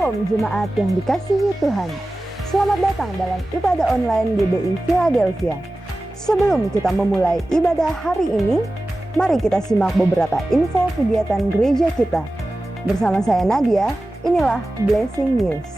Shalom jemaat yang dikasihi Tuhan. Selamat datang dalam ibadah online GBI Philadelphia. Sebelum kita memulai ibadah hari ini, mari kita simak beberapa info kegiatan gereja kita. Bersama saya Nadia, inilah Blessing News.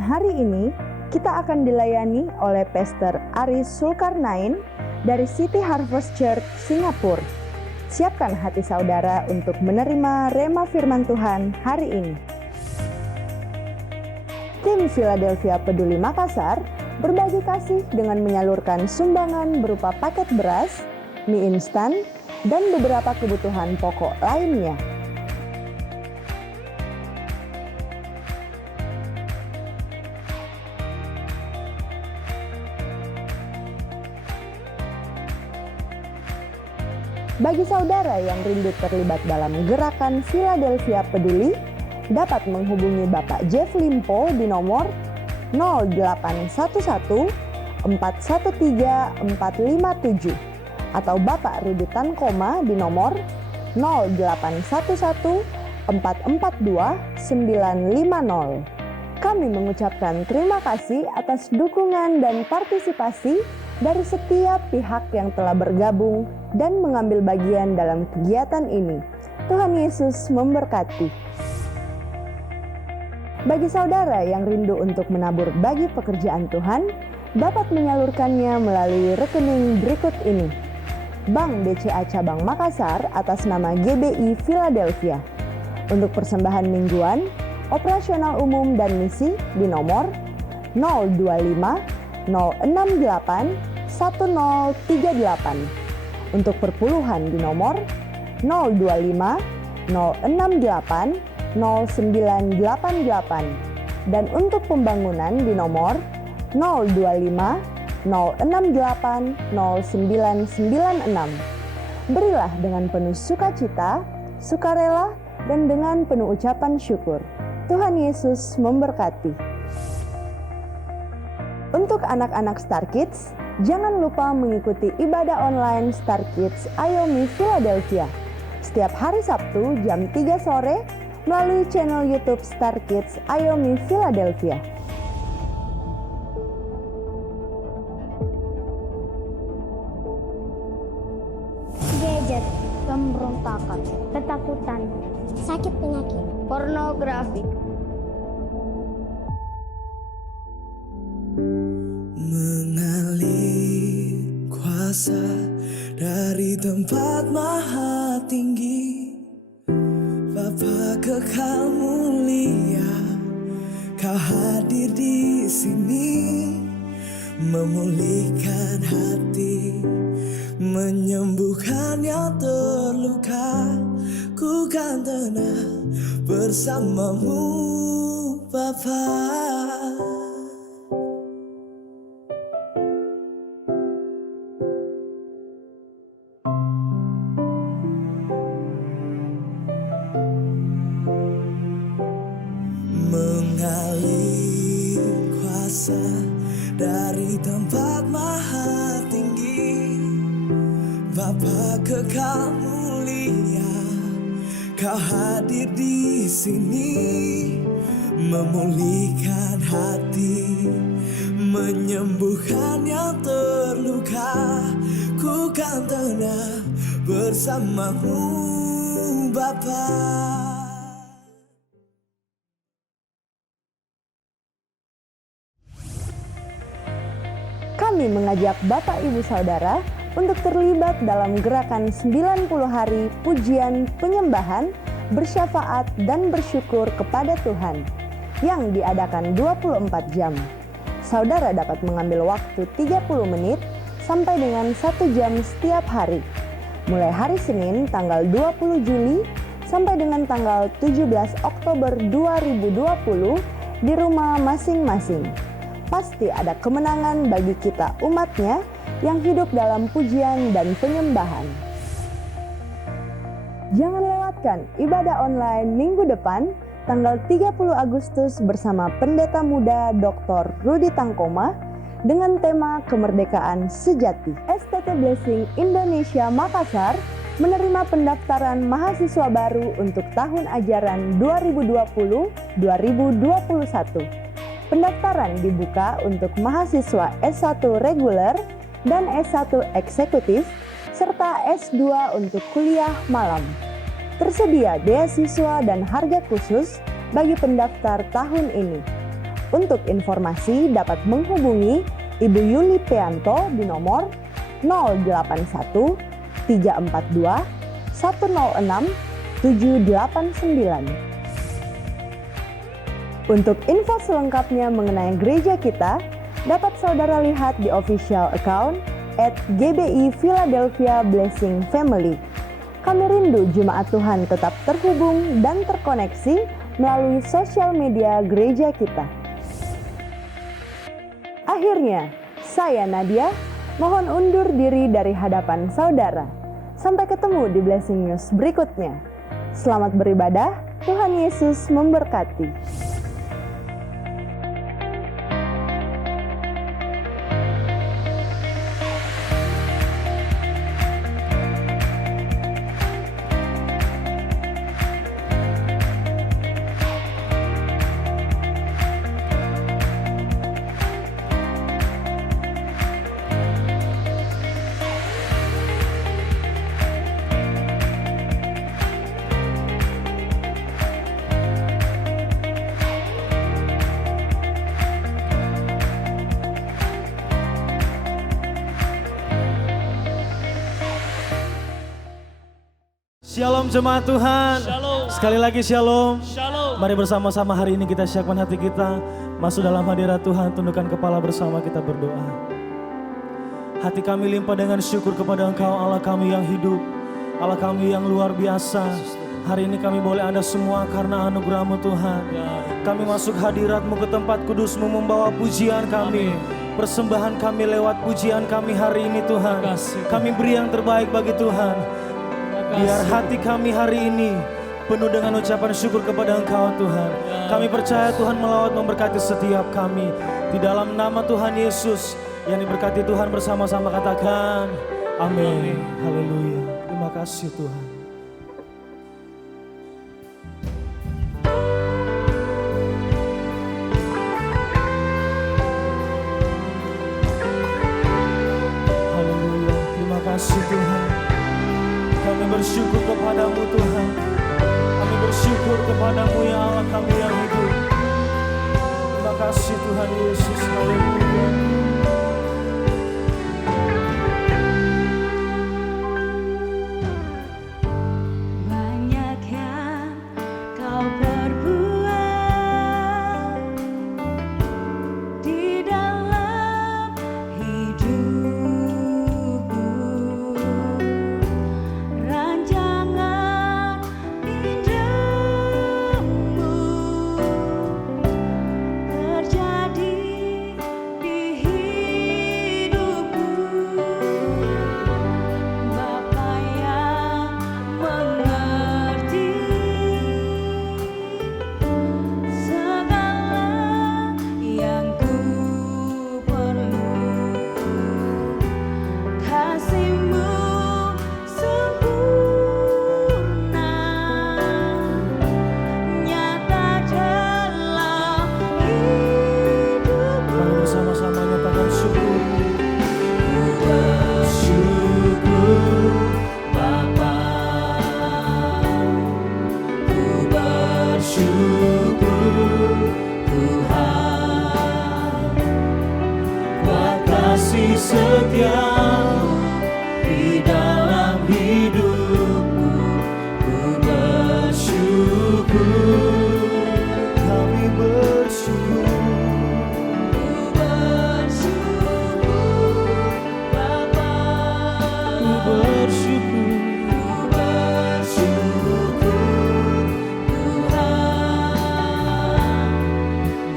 Hari ini kita akan dilayani oleh Pastor Aris Zulkarnain dari City Harvest Church Singapura. Siapkan hati saudara untuk menerima rema firman Tuhan hari ini. Tim Philadelphia Peduli Makassar berbagi kasih dengan menyalurkan sumbangan berupa paket beras, mie instan, dan beberapa kebutuhan pokok lainnya. Bagi saudara yang rindu terlibat dalam gerakan Philadelphia Peduli, dapat menghubungi Bapak Jeff Limpo di nomor 0811 413 457 atau Bapak Rudi Tankoma di nomor 0811 442 950. Kami mengucapkan terima kasih atas dukungan dan partisipasi dari setiap pihak yang telah bergabung dan mengambil bagian dalam kegiatan ini. Tuhan Yesus memberkati. Bagi saudara yang rindu untuk menabur bagi pekerjaan Tuhan, dapat menyalurkannya melalui rekening berikut ini. Bank BCA Cabang Makassar atas nama GBI Philadelphia. Untuk persembahan mingguan, operasional umum dan misi di nomor 025 068 1038. Untuk perpuluhan di nomor 025 068 0988 dan untuk pembangunan di nomor 025 068 0996. Berilah dengan penuh sukacita, sukarela, dan dengan penuh ucapan syukur. Tuhan Yesus memberkati. Untuk anak-anak Star Kids, jangan lupa mengikuti ibadah online Star Kids Ayomi Philadelphia setiap hari Sabtu jam 3 sore melalui channel YouTube Star Kids Ayomi Philadelphia. Gadget, pemberontakan, ketakutan, sakit penyakit, pornografi. Mengalir kuasa dari tempat maha tinggi, Bapa kekal mulia, Kau hadir di sini, memulihkan hati, menyembuhkan yang terluka. Ku kan tenang bersamamu, Bapa. Mengalir kuasa dari tempat maha tinggi, Bapa kekal mulia, Kau hadir di sini, memulihkan hati, menyembuhkan yang terluka. Ku kan tenang bersamamu, Bapa. Kami mengajak Bapak Ibu Saudara untuk terlibat dalam gerakan 90 hari pujian penyembahan, bersyafaat dan bersyukur kepada Tuhan yang diadakan 24 jam. Saudara dapat mengambil waktu 30 menit sampai dengan 1 jam setiap hari. Mulai hari Senin tanggal 20 Juli sampai dengan tanggal 17 Oktober 2020 di rumah masing-masing. Pasti ada kemenangan bagi kita umatnya yang hidup dalam pujian dan penyembahan. Jangan lewatkan ibadah online minggu depan tanggal 30 Agustus bersama Pendeta Muda Dr. Rudi Tankoma dengan tema kemerdekaan sejati. STT Blessing Indonesia Makassar menerima pendaftaran mahasiswa baru untuk tahun ajaran 2020-2021. Pendaftaran dibuka untuk mahasiswa S1 reguler dan S1 eksekutif, serta S2 untuk kuliah malam. Tersedia beasiswa dan harga khusus bagi pendaftar tahun ini. Untuk informasi dapat menghubungi Ibu Yuli Peanto di nomor 081 342 106 789. Untuk info selengkapnya mengenai gereja kita, dapat saudara lihat di official account @GBI Philadelphia Blessing Family. Kami rindu jemaat Tuhan tetap terhubung dan terkoneksi melalui sosial media gereja kita. Akhirnya, saya Nadia mohon undur diri dari hadapan saudara. Sampai ketemu di Blessing News berikutnya. Selamat beribadah, Tuhan Yesus memberkati. Shalom jemaat Tuhan. Shalom. Sekali lagi shalom. Shalom. Mari bersama-sama hari ini kita siapkan hati kita masuk dalam hadirat Tuhan, tundukkan kepala bersama kita berdoa. Hati kami limpah dengan syukur kepada Engkau Allah kami yang hidup, Allah kami yang luar biasa. Hari ini kami boleh ada semua karena anugerah-Mu Tuhan. Kami masuk hadirat-Mu ke tempat kudus-Mu membawa pujian kami. Persembahan kami lewat pujian kami hari ini Tuhan. Kami beri yang terbaik bagi Tuhan. Biar hati kami hari ini penuh dengan ucapan syukur kepada Engkau Tuhan. Kami percaya Tuhan melawat memberkati setiap kami. Di dalam nama Tuhan Yesus yang diberkati Tuhan bersama-sama katakan amin. Haleluya. Terima kasih Tuhan. Haleluya. Terima kasih Tuhan. Kami bersyukur kepadamu Tuhan. Kami bersyukur kepadamu ya Allah kami yang hidup. Terima kasih Tuhan Yesus. Haleluya. Banyak yang kau perbuat di dalam hidupku. Rancangan indahmu terjadi di hidupku. Bapa yang mengerti segala yang ku perlu. Kasih-Mu sempurna nyata dalam hidupku. Mari bersama-sama nyatakan syukur. Bersyukur Bapa, ku bersyukur Tuhan, buat kasih setia-Mu di dalam hidupku. Ku bersyukur, Kami bersyukur. ku bersyukur Bapa. Bersyukur.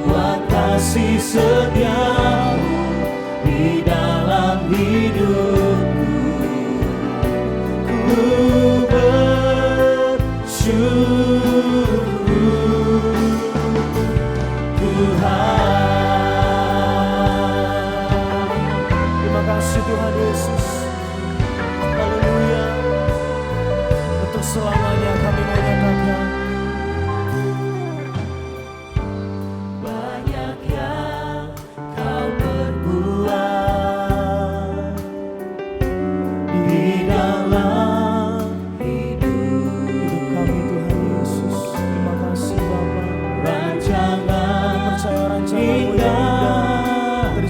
Buat kasih setia-Mu di dalam hidupku. Ku bersyukur Tuhan.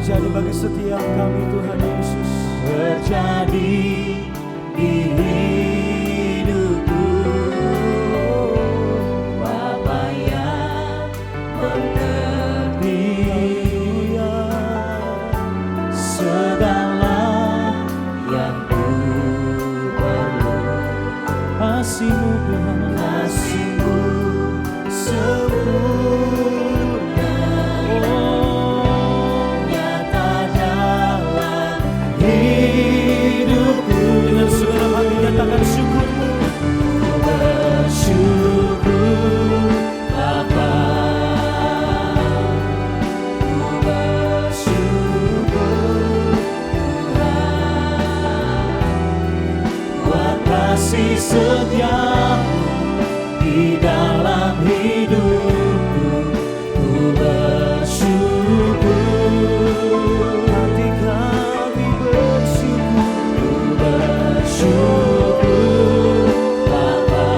terjadi bagi setiap kami Tuhan Yesus. terjadi di hidupku. Bapa yang mengerti segala yang ku perlu. Kasih-Mu Tuhan, Kasih-Mu sempurna, nyata dalam hidupku. dengan segenap hati nyatakan syukur-Mu. Bersyukur Bapa, ku bersyukur Tuhan, buat kasih setia-Mu di dalam hidupku. Ku bersyukur, Hati kami bersyukur. ku bersyukur Bapa,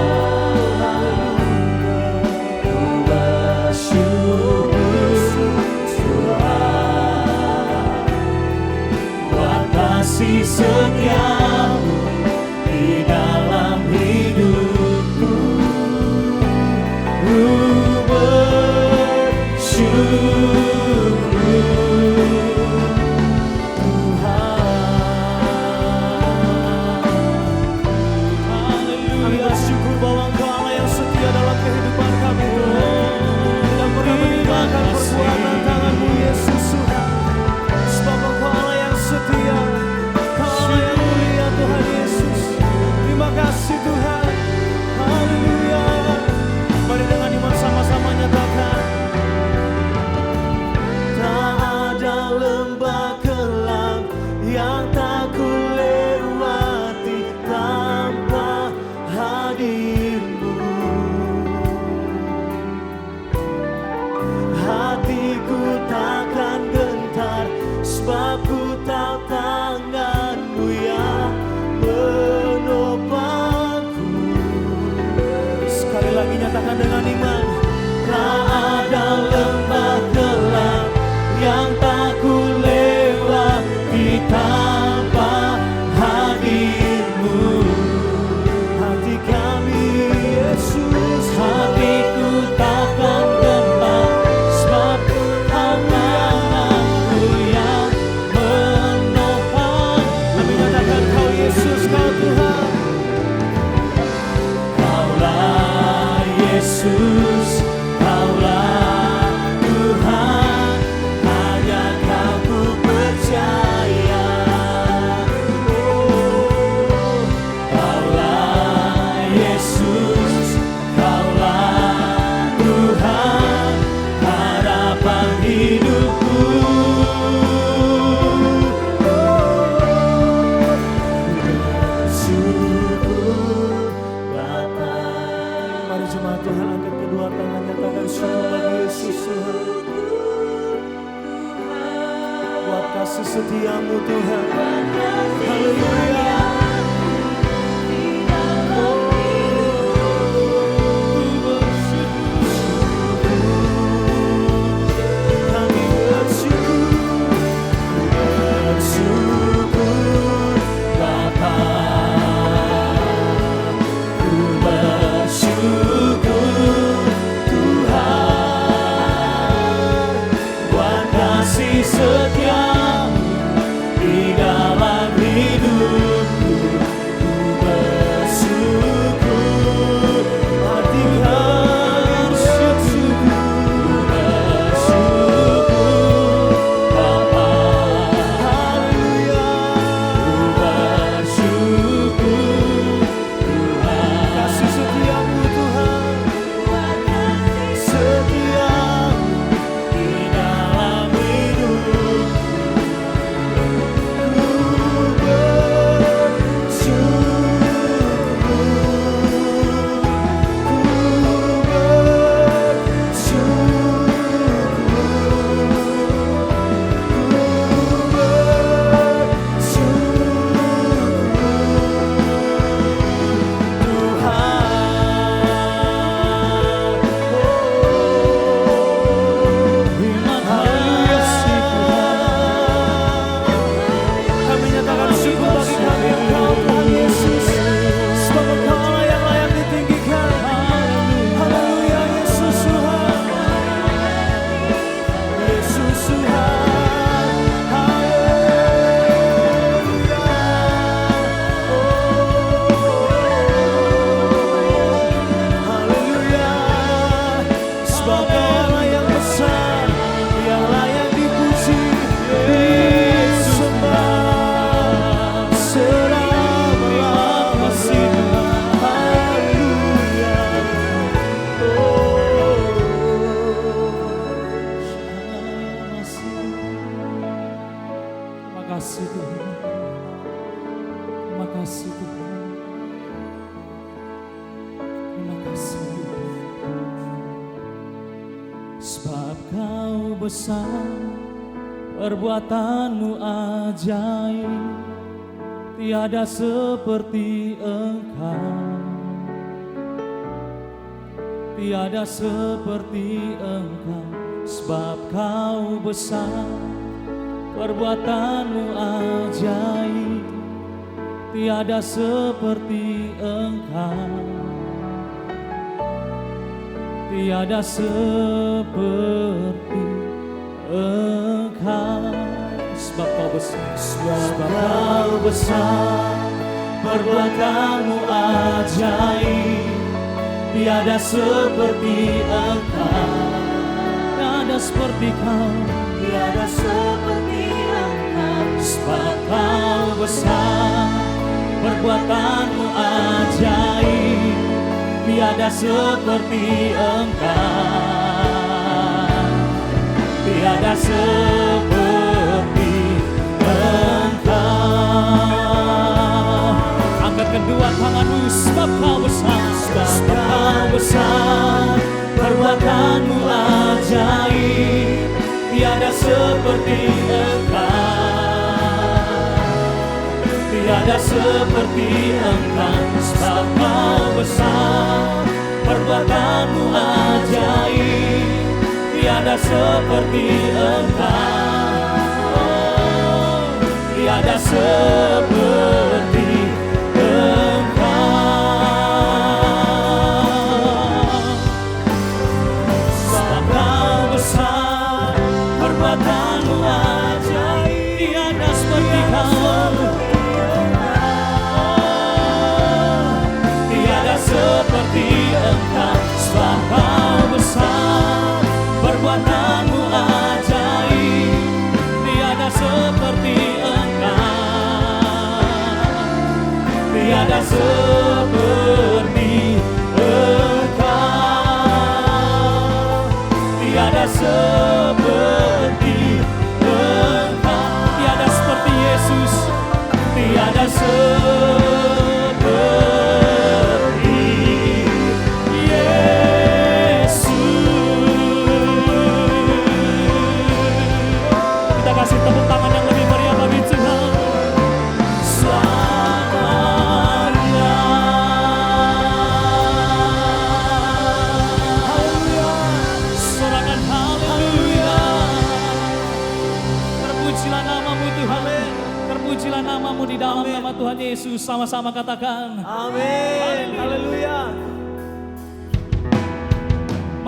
ku bersyukur Tuhan, buat kasih setia-Mu di dalam hidupku. Ku bersyukur Kami bersyukur bahwa Engkau Allah yang setia dalam kehidupan kami Tuhan. Tidak pernah meninggalkan perbuatan tangan-Mu Yesus Tuhan. Sebab Engkau Allah yang setia, Engkau Allah yang mulia Tuhan Yesus. Terima kasih Tuhan. Haleluya. Mari dengan iman sama-sama nyatakan. Tak ada lembah kelam yang tak kulewati tanpa hadir-Mu. Hatiku takkan gentar sebab ku tahu tangan-Mu yang menopangku. Sekali lagi nyatakan dengan iman. Tak ada lembah gelap yang tak kulewati tanpa hadir-Mu. Hati kami Yesus, Hatiku takkan gentar sebab ku tahu tangan-Mu yang menopang. kami nyatakan Kau Yesus, Kau Tuhan. Kaulah Yesus, Kaulah Tuhan, hanya Kau ku percaya. Kaulah Yesus, Kaulah Tuhan, harapan hidupku. Bersyukur Bapa. Mari jemaat Tuhan angkat kedua tangan nyatakan syukur bagi Yesus Tuhan. Buat kasih setia-Mu Tuhan. Haleluya. Kami bersyukur. Bersyukur Bapa, ku bersyukur Tuhan, buat kasih setia-Mu di dalam hidupku. kasih Tuhan. Terima kasih Tuhan. Terima kasih Tuhan. Sebab Kau besar, perbuatanmu ajaib, tiada seperti Engkau. Tiada seperti Engkau, sebab Kau besar, perbuatanmu ajaib, tiada seperti Engkau. Tiada seperti Engkau. Sebab Kau besar, sebab Kau besar, perbuatanmu ajaib, tiada seperti Engkau. Tiada seperti Kau, tiada seperti Engkau. Sebab Kau besar, perbuatanmu ajaib, tiada seperti Engkau. Tiada seperti Engkau. Angkat kedua tanganmu, sebab Kau besar, sebab Kau besar, perbuatanmu ajaib, tiada seperti Engkau. Tiada seperti Engkau, sebab Kau besar, perbuatanmu ajaib, tiada seperti Engkau. Tiada seperti perbuatanmu ajaib, tiada seperti Kau. Tiada seperti Engkau, sebab Kau besar, perbuatanmu ajaib, tiada seperti Engkau. Tiada seperti Engkau. Tiada seperti Engkau, tiada seperti Yesus, tiada seperti Yesus. Kita kasih tepuk tangan yang lebih meriah bagi Tuhan. Selamanya. Sorakan haleluya. Terpujilah namamu Tuhan. Terpujilah namamu di dalam nama Tuhan Yesus. Sama-sama katakan Amin. Haleluya.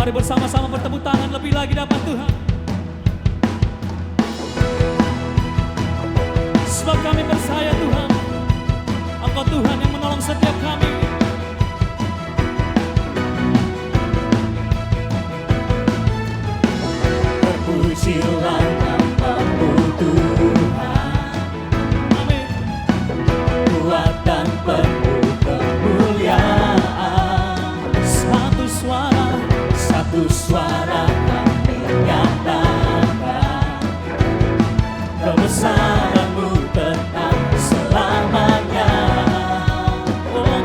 mari bersama-sama bertepuk tangan lebih lagi dapat Tuhan. Sebab kami percaya Tuhan, Engkau Tuhan yang menolong setiap kami. Terpujilah namamu Tuhan. Amin. Kuat dan penuh kemuliaan. Satu suara kami nyatakan kebesaran-Mu tetap selamanya. Oh,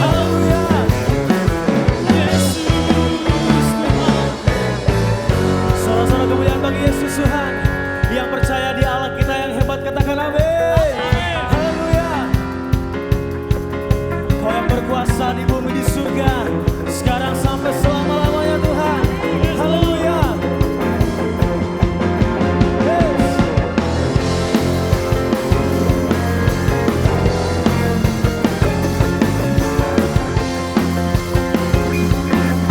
Haleluya. Yesus Tuhan. Sorak-sorak kemuliaan bagi Yesus Tuhan. Yang percaya di Allah kita yang hebat katakan amin. Haleluya. Kau yang berkuasa di bumi di surga, sekarang sampai selama-lamanya Tuhan. Haleluya. Yes.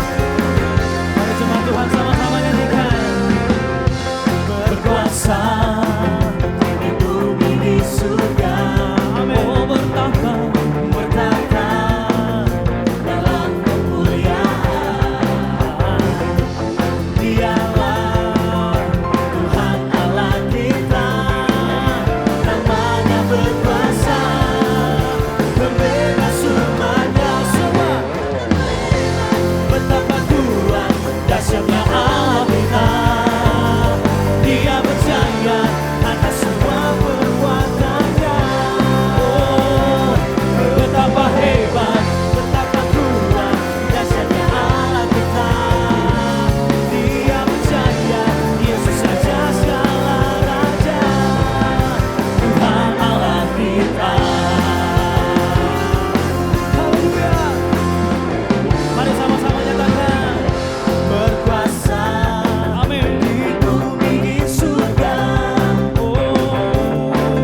Mari jemaat Tuhan sama-sama nyanyikan. Berkuasa di bumi di surga, amin. Oh bertahta Bertahta dalam kemuliaan. Dialah Tuhan Allah kita, namanya berkuasa, membela umatnya semua. Betapa kuat dahsyatnya Allah kita, Dia berjaya atas semua perbuatannya. Oh, betapa hebat, betapa kuat dahsyatnya Allah kita, Dia berjaya, Yesus saja segala raja, Tuhan Allah kita. Haleluya. Mari sama-sama nyatakan. Berkuasa, Amin. di bumi di surga,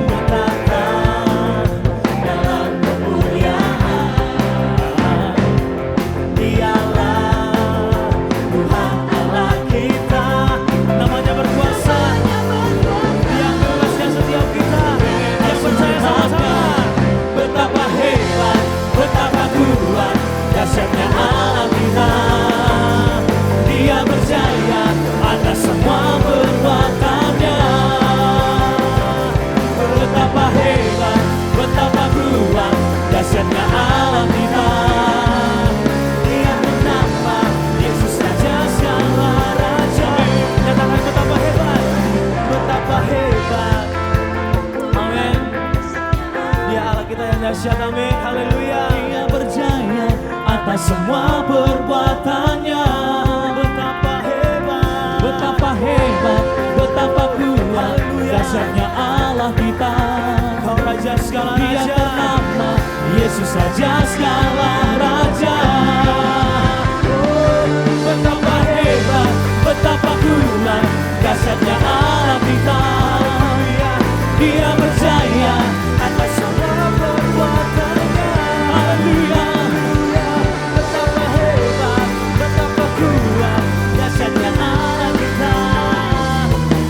bertahta dalam kemuliaan. Dialah Tuhan Allah kita, namanya berkuasa, Dia bebaskan setiap kita yang percaya sama-sama. Betapa hebat, betapa kuat dahsyatnya Allah kita, Dia berjaya atas semua perbuatannya. Betapa hebat, betapa kuat dahsyatnya Allah kita, Dia bernama Yesus Raja segala raja. Nyatakan betapa hebat, betapa hebat. Amin. Dia Allah kita yang dahsyat, amin. Haleluya. Dia berjaya atas semua perbuatannya. Betapa hebat, Betapa hebat, betapa kuat Haleluya. dahsyatnya Allah kita. Kau Raja segala Dia raja, bernama Yesus Raja segala raja. Oh, betapa hebat, betapa kuat dahsyatnya Allah kita. Dia berjaya atas semua perbuatannya. Haleluya. Betapa hebat, betapa kuat dahsyatnya Allah kita.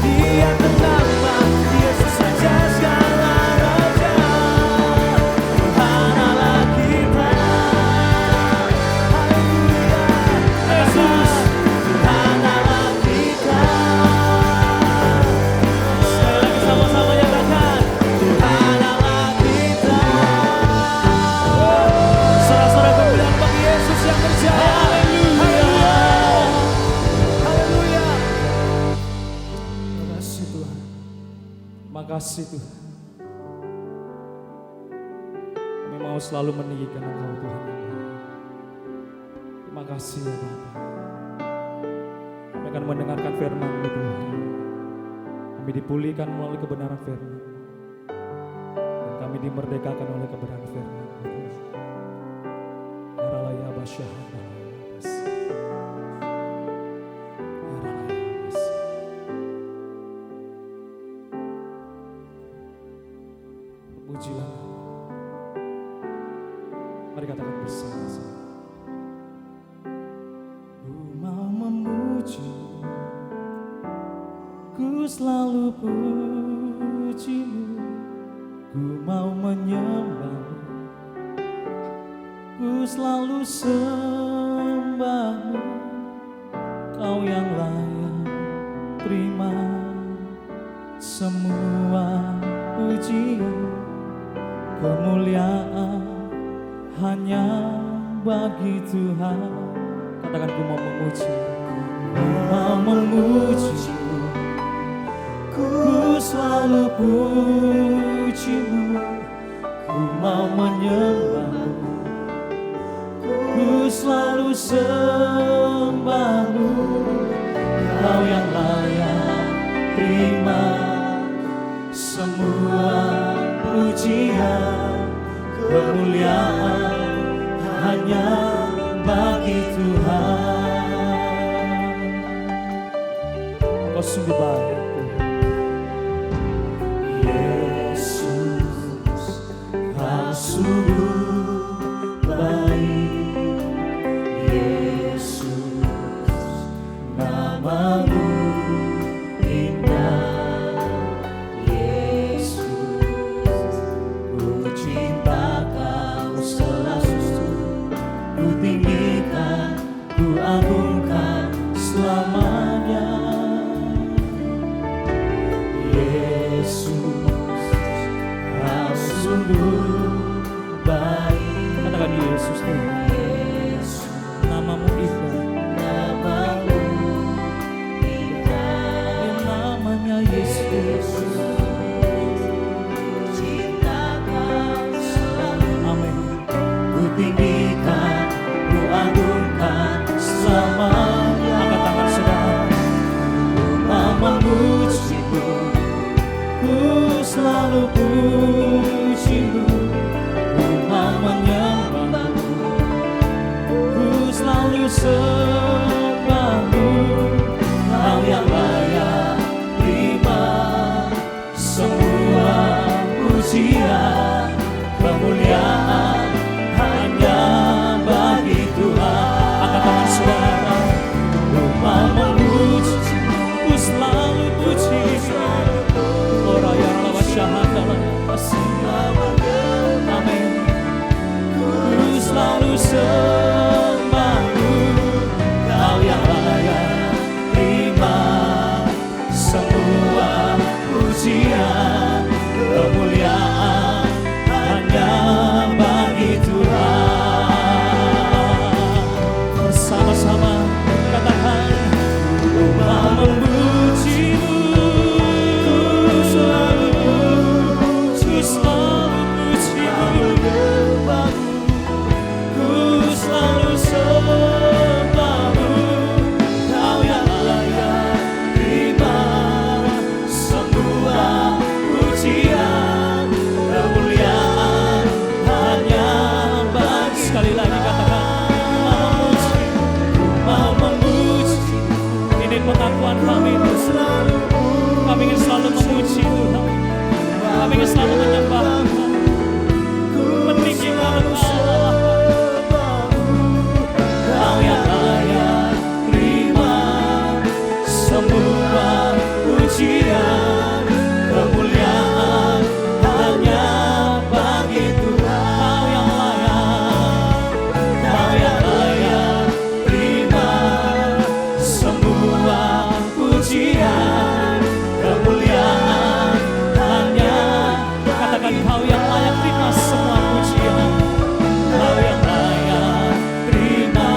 Dia bernama Yesus Raja segala raja, Tuhan Allah kita. Haleluya. Yesus, Tuhan Allah kita. Sekali lagi sama-sama nyatakan, Tuhan Allah kita. Sorak-sorak kemuliaan bagi Yesus yang berjaya. Haleluya. Haleluya. Terima kasih Tuhan. Terima kasih Tuhan. Kami mau selalu meninggikan Engkau Tuhan. Terima kasih ya Bapa. Kami akan mendengarkan firman-Mu Tuhan. Kami dipulihkan melalui kebenaran firman. Dan kami dimerdekakan oleh kebenaran firman-Mu Tuhan. Yaralaya basyahada. Yaralaya basyahada. Pujilah nama. Mari katakan bersama-sama. Ku mau memuji, ku selalu pujimu. Ku mau menyembah, ku selalu sembahmu. Kau yang layak terima semua pujian. Kemuliaan hanya bagi Tuhan. Katakan ku mau memuji, ku mau memuji, ku selalu pujimu. Ku mau menyembahmu, selalu sembahmu, Kau yang layak terima semua pujian, kemuliaan hanya bagi Tuhan. Kau sungguh baik Yesus, Kau sungguh baik Yesus, namamu indah Yesus, ku cinta Kau selalu, ku tinggikan, ku agungkan selamanya. Yesus, Kau sungguh baik. Katakan Yesus, Yesus, namamu indah, namamu indah, yang namanya Yesus. Cinta Kau selalu, amin. Ku tinggikan, ku agungkan selamanya. Angkat tangan saudara, memujimu, ku selalu pujimu, ku menyembahmu, ku selalu sembahmu, Kau yang layak terima semua pujian, kemuliaan hanya bagi Tuhan. Angkat tangan saudara, ku memujimu, ku selalu pujimu. Oraya lawa syahadalah, amin. Ku selalu sembahmu, Kau yang layak terima semua pujian, kemuliaan hanya bagi Tuhan. Bersama-sama katakan, ku mau memujimu, ku selalu pujimu, ku selalu sembahmu, Kau yang layak terima semua pujian, kemuliaan hanya bagi. Sekali lagi katakan, ku mau memuji. Ini pengakuan kami, kami ingin selalu memuji Tuhan, kami ingin selalu menyembah Tuhan, meninggikan Allah. Kau yang layak terima semua pujian, kemuliaan hanya bagi Tuhan. Kau yang layak terima semua pujian, kemuliaan hanya. Katakan, Kau yang layak terima semua pujian, Kau yang layak terima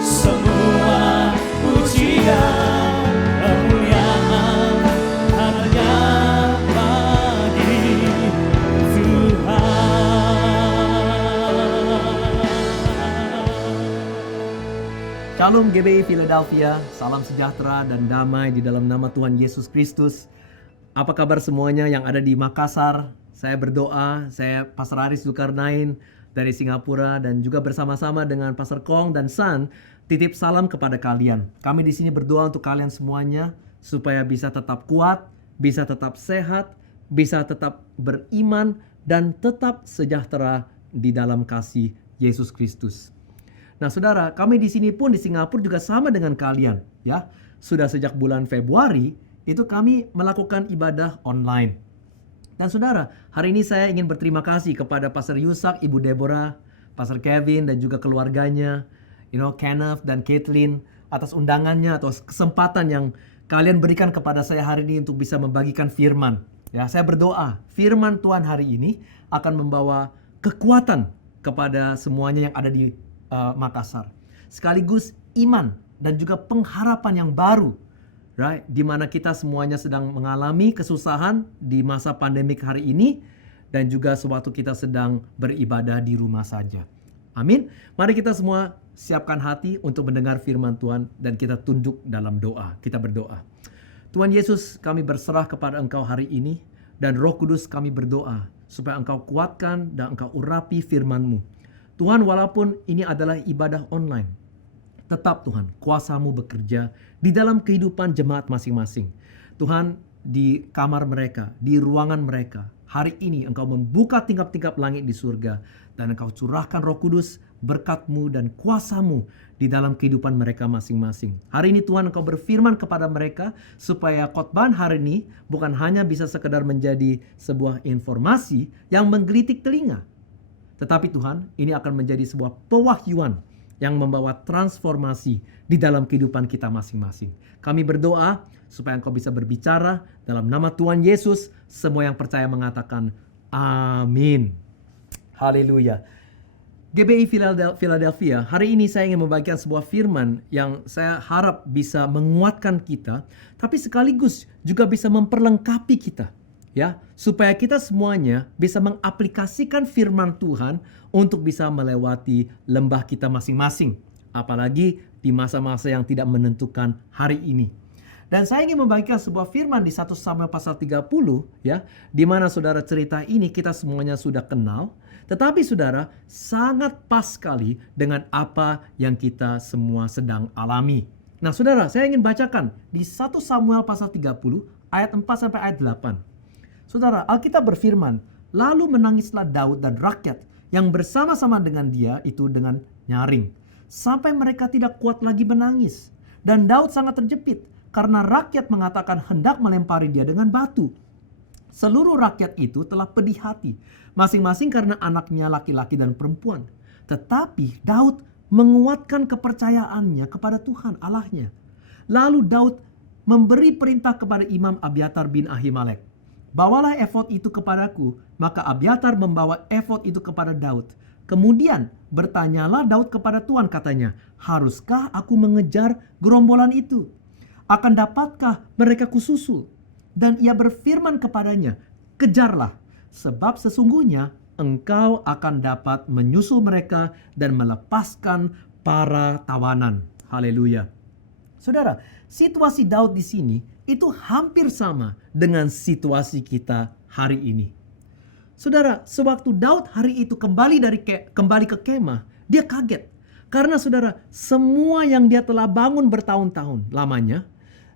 semua pujian, kemuliaan hanya bagi Tuhan. Shalom GBI Philadelphia, salam sejahtera dan damai di dalam nama Tuhan Yesus Kristus. Apa kabar semuanya yang ada di Makassar? Saya berdoa, saya Pastor Aris Zulkarnain dari Singapura dan juga bersama-sama dengan Pastor Kong dan San titip salam kepada kalian. Kami di sini berdoa untuk kalian semuanya supaya bisa tetap kuat, bisa tetap sehat, bisa tetap beriman dan tetap sejahtera di dalam kasih Yesus Kristus. Nah, saudara, kami di sini pun di Singapura juga sama dengan kalian, ya. Sudah sejak bulan Februari itu kami melakukan ibadah online. Dan saudara, hari ini saya ingin berterima kasih kepada Pastor Yusak, Ibu Deborah, Pastor Kevin dan juga keluarganya, Kenneth dan Caitlin atas undangannya atau kesempatan yang kalian berikan kepada saya hari ini untuk bisa membagikan firman. Ya, saya berdoa firman Tuhan hari ini akan membawa kekuatan kepada semuanya yang ada di Makassar. Sekaligus iman dan juga pengharapan yang baru, right? Di mana kita semuanya sedang mengalami kesusahan di masa pandemik hari ini dan juga sewaktu kita sedang beribadah di rumah saja. Amin. Mari kita semua siapkan hati untuk mendengar firman Tuhan dan kita tunduk dalam doa. Kita berdoa. Tuhan Yesus, kami berserah kepada Engkau hari ini, dan Roh Kudus kami berdoa supaya Engkau kuatkan dan Engkau urapi firman-Mu. Tuhan, walaupun ini adalah ibadah online, tetap Tuhan, kuasa-Mu bekerja di dalam kehidupan jemaat masing-masing. Tuhan, di kamar mereka, di ruangan mereka, hari ini Engkau membuka tingkap-tingkap langit di surga, dan Engkau curahkan Roh Kudus, berkat-Mu dan kuasa-Mu di dalam kehidupan mereka masing-masing. Hari ini Tuhan, Engkau berfirman kepada mereka supaya khotbah hari ini bukan hanya bisa sekedar menjadi sebuah informasi yang menggelitik telinga, tetapi Tuhan, ini akan menjadi sebuah pewahyuan yang membawa transformasi di dalam kehidupan kita masing-masing. Kami berdoa supaya Engkau bisa berbicara dalam nama Tuhan Yesus. Semua yang percaya mengatakan amin. Haleluya. GBI Philadelphia, hari ini saya ingin membagikan sebuah firman yang saya harap bisa menguatkan kita, tapi sekaligus juga bisa memperlengkapi kita, ya, supaya kita semuanya bisa mengaplikasikan firman Tuhan untuk bisa melewati lembah kita masing-masing, apalagi di masa-masa yang tidak menentukan hari ini. Dan saya ingin membagikan sebuah firman di 1 Samuel pasal 30, ya, di mana saudara cerita ini kita semuanya sudah kenal, tetapi saudara sangat pas sekali dengan apa yang kita semua sedang alami. Nah saudara, saya ingin bacakan di 1 Samuel pasal 30 ayat 4 sampai ayat 8. Saudara, Alkitab berfirman, lalu menangislah Daud dan rakyat yang bersama-sama dengan dia itu dengan nyaring, sampai mereka tidak kuat lagi menangis. Dan Daud sangat terjepit karena rakyat mengatakan hendak melempari dia dengan batu. Seluruh rakyat itu telah pedih hati, masing-masing karena anaknya laki-laki dan perempuan. Tetapi Daud menguatkan kepercayaannya kepada Tuhan Allahnya. Lalu Daud memberi perintah kepada Imam Abiatar bin Ahimelek, bawalah efod itu kepadaku. Maka Abiatar membawa efod itu kepada Daud. Kemudian bertanyalah Daud kepada Tuhan, katanya, haruskah aku mengejar gerombolan itu? Akan dapatkah mereka kususul? Dan ia berfirman kepadanya, kejarlah, sebab sesungguhnya engkau akan dapat menyusul mereka dan melepaskan para tawanan. Haleluya. Saudara, situasi Daud di sini itu hampir sama dengan situasi kita hari ini. Saudara, sewaktu Daud hari itu kembali ke kemah, dia kaget. Karena saudara, semua yang dia telah bangun bertahun-tahun lamanya,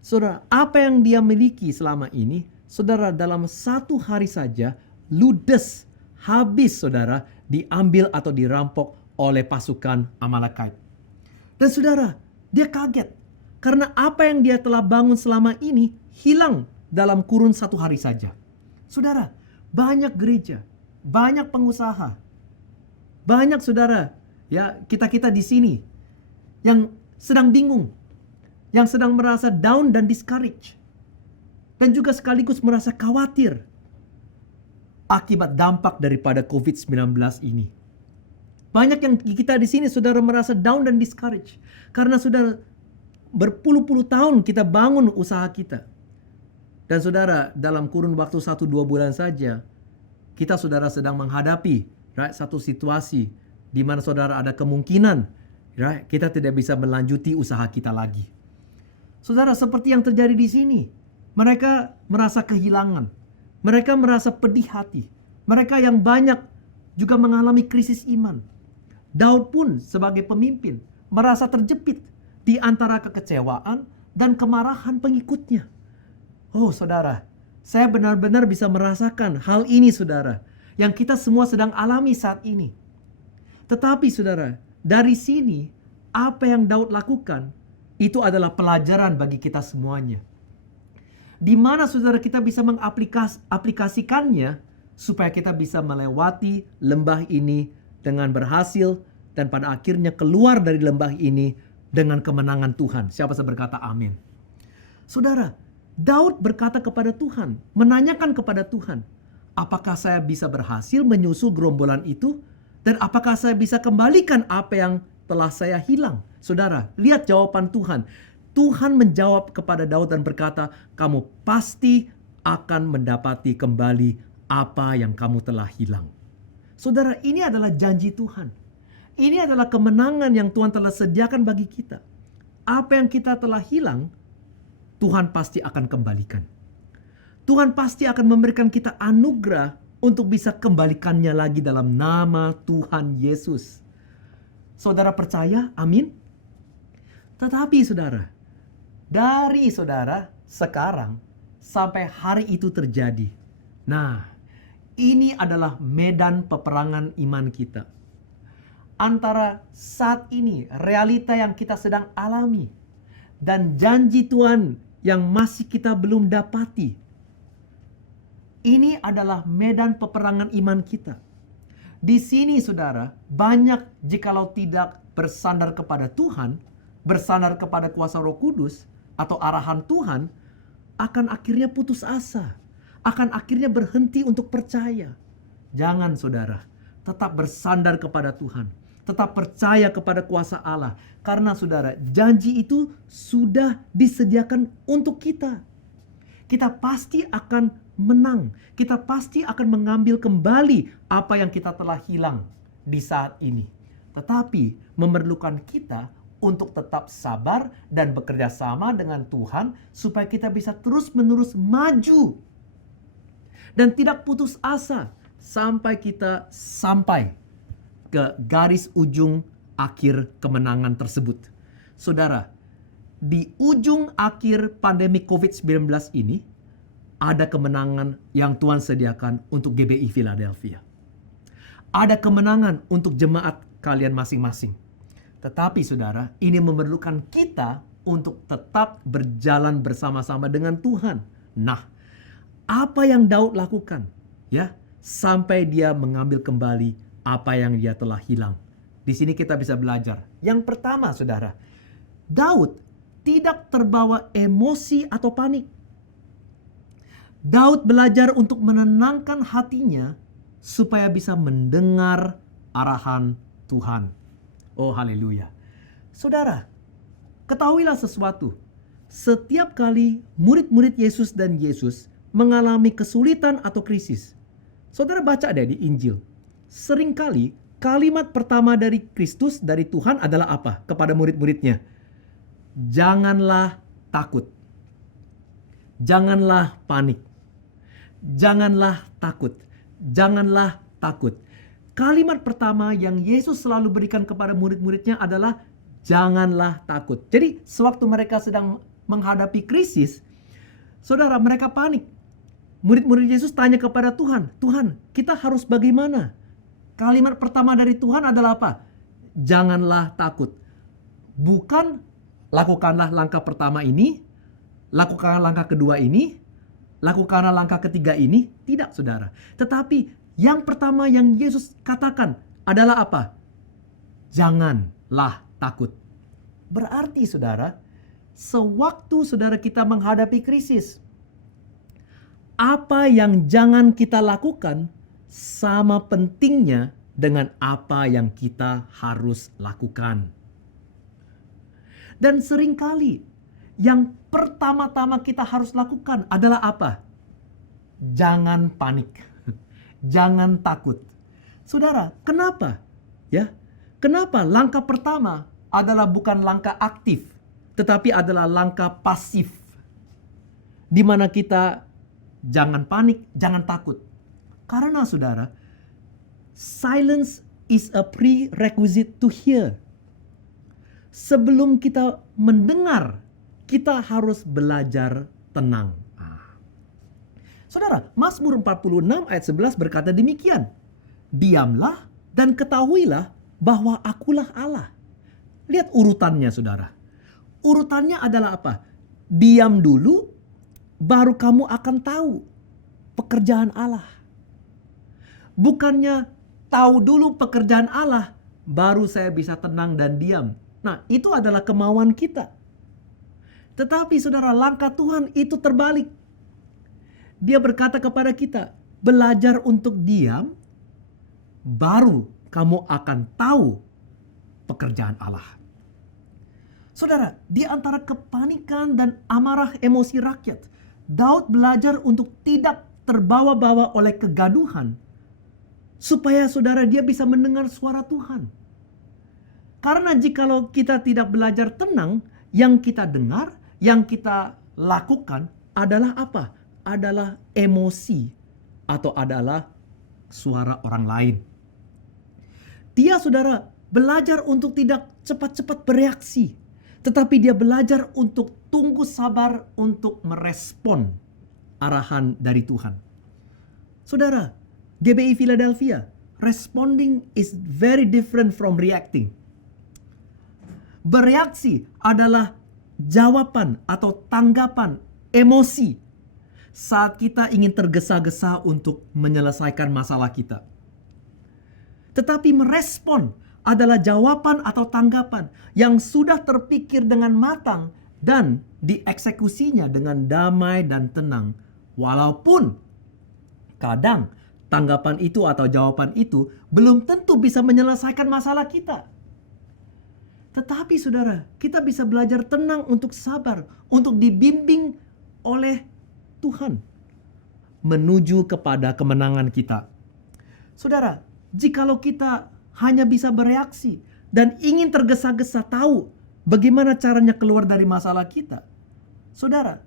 saudara, apa yang dia miliki selama ini, saudara, dalam satu hari saja ludes, habis saudara, diambil atau dirampok oleh pasukan Amalekite. Dan saudara, dia kaget karena apa yang dia telah bangun selama ini hilang dalam kurun satu hari saja. Saudara, banyak gereja, banyak pengusaha, banyak saudara, ya, kita-kita di sini yang sedang bingung, yang sedang merasa down dan discourage, dan juga sekaligus merasa khawatir akibat dampak daripada COVID-19 ini. Banyak yang kita di sini saudara merasa down dan discourage karena saudara berpuluh-puluh tahun kita bangun usaha kita. Dan saudara, dalam kurun waktu 1-2 bulan saja kita saudara sedang menghadapi satu situasi di mana saudara ada kemungkinan kita tidak bisa melanjuti usaha kita lagi. Saudara, seperti yang terjadi di sini, mereka merasa kehilangan, mereka merasa pedih hati, mereka yang banyak juga mengalami krisis iman. Daud pun sebagai pemimpin merasa terjepit di antara kekecewaan dan kemarahan pengikutnya. Oh saudara, saya benar-benar bisa merasakan hal ini saudara, yang kita semua sedang alami saat ini. Tetapi saudara, dari sini apa yang Daud lakukan itu adalah pelajaran bagi kita semuanya. Di mana saudara kita bisa mengaplikasikannya supaya kita bisa melewati lembah ini dengan berhasil dan pada akhirnya keluar dari lembah ini dengan kemenangan Tuhan. Siapa yang berkata amin? Saudara, Daud berkata kepada Tuhan, menanyakan kepada Tuhan, apakah saya bisa berhasil menyusul gerombolan itu? Dan apakah saya bisa kembalikan apa yang telah saya hilang? Saudara, lihat jawaban Tuhan. Tuhan menjawab kepada Daud dan berkata, kamu pasti akan mendapati kembali apa yang kamu telah hilang. Saudara, ini adalah janji Tuhan. Ini adalah kemenangan yang Tuhan telah sediakan bagi kita. Apa yang kita telah hilang, Tuhan pasti akan kembalikan. Tuhan pasti akan memberikan kita anugerah untuk bisa kembalikannya lagi dalam nama Tuhan Yesus. Saudara percaya? Amin. Tetapi saudara, dari saudara sekarang sampai hari itu terjadi. Nah, ini adalah medan peperangan iman kita. Antara saat ini, realita yang kita sedang alami, dan janji Tuhan yang masih kita belum dapati. Ini adalah medan peperangan iman kita. Di sini saudara, banyak jikalau tidak bersandar kepada Tuhan, bersandar kepada kuasa Roh Kudus, atau arahan Tuhan, akan akhirnya putus asa. Akan akhirnya berhenti untuk percaya. Jangan saudara, tetap bersandar kepada Tuhan. Tetap percaya kepada kuasa Allah. Karena saudara, janji itu sudah disediakan untuk kita. Kita pasti akan menang. Kita pasti akan mengambil kembali apa yang kita telah hilang di saat ini. Tetapi memerlukan kita untuk tetap sabar dan bekerja sama dengan Tuhan supaya kita bisa terus-menerus maju dan tidak putus asa sampai kita sampai ke garis ujung akhir kemenangan tersebut. Saudara, di ujung akhir pandemi COVID-19 ini ada kemenangan yang Tuhan sediakan untuk GBI Philadelphia. Ada kemenangan untuk jemaat kalian masing-masing. Tetapi saudara, ini memerlukan kita untuk tetap berjalan bersama-sama dengan Tuhan. Nah, apa yang Daud lakukan? Ya, sampai dia mengambil kembali apa yang dia telah hilang. Di sini kita bisa belajar. Yang pertama, saudara, Daud tidak terbawa emosi atau panik. Daud belajar untuk menenangkan hatinya supaya bisa mendengar arahan Tuhan. Oh, haleluya. Saudara, ketahuilah sesuatu. Setiap kali murid-murid Yesus dan Yesus mengalami kesulitan atau krisis, saudara baca deh di Injil. Seringkali kalimat pertama dari Kristus, dari Tuhan adalah apa? Kepada murid-muridnya. Janganlah takut. Janganlah panik. Janganlah takut. Janganlah takut. Kalimat pertama yang Yesus selalu berikan kepada murid-muridnya adalah janganlah takut. Jadi sewaktu mereka sedang menghadapi krisis, saudara, mereka panik. Murid-murid Yesus tanya kepada Tuhan, Tuhan, kita harus bagaimana? Kalimat pertama dari Tuhan adalah apa? Janganlah takut. Bukan lakukanlah langkah pertama ini, lakukanlah langkah kedua ini, lakukanlah langkah ketiga ini. Tidak, saudara. Tetapi yang pertama yang Yesus katakan adalah apa? Janganlah takut. Berarti saudara, sewaktu saudara kita menghadapi krisis, apa yang jangan kita lakukan sama pentingnya dengan apa yang kita harus lakukan. Dan seringkali yang pertama-tama kita harus lakukan adalah apa? Jangan panik. Jangan takut. Saudara, kenapa? Ya, kenapa langkah pertama adalah bukan langkah aktif, tetapi adalah langkah pasif. Di mana kita jangan panik, jangan takut. Karena saudara, silence is a prerequisite to hear. Sebelum kita mendengar, kita harus belajar tenang. Saudara, Mazmur 46 ayat 11 berkata demikian. Diamlah dan ketahuilah bahwa akulah Allah. Lihat urutannya, saudara. Urutannya adalah apa? Diam dulu, baru kamu akan tahu pekerjaan Allah. Bukannya tahu dulu pekerjaan Allah, baru saya bisa tenang dan diam. Nah, itu adalah kemauan kita. Tetapi saudara, langkah Tuhan itu terbalik. Dia berkata kepada kita, belajar untuk diam, baru kamu akan tahu pekerjaan Allah. Saudara, di antara kepanikan dan amarah emosi rakyat, Daud belajar untuk tidak terbawa-bawa oleh kegaduhan, supaya saudara dia bisa mendengar suara Tuhan. Karena jikalau kita tidak belajar tenang, yang kita dengar, yang kita lakukan adalah apa? Adalah emosi atau adalah suara orang lain. Dia, saudara, belajar untuk tidak cepat-cepat bereaksi, tetapi dia belajar untuk tunggu sabar untuk merespon arahan dari Tuhan. Saudara, GBI Philadelphia, responding is very different from reacting. Bereaksi adalah jawaban atau tanggapan emosi saat kita ingin tergesa-gesa untuk menyelesaikan masalah kita. Tetapi merespon adalah jawaban atau tanggapan yang sudah terpikir dengan matang dan dieksekusinya dengan damai dan tenang. Walaupun kadang tanggapan itu atau jawaban itu belum tentu bisa menyelesaikan masalah kita. Tetapi saudara, kita bisa belajar tenang untuk sabar, untuk dibimbing oleh Tuhan menuju kepada kemenangan kita. Saudara, jikalau kita hanya bisa bereaksi dan ingin tergesa-gesa tahu bagaimana caranya keluar dari masalah kita, saudara,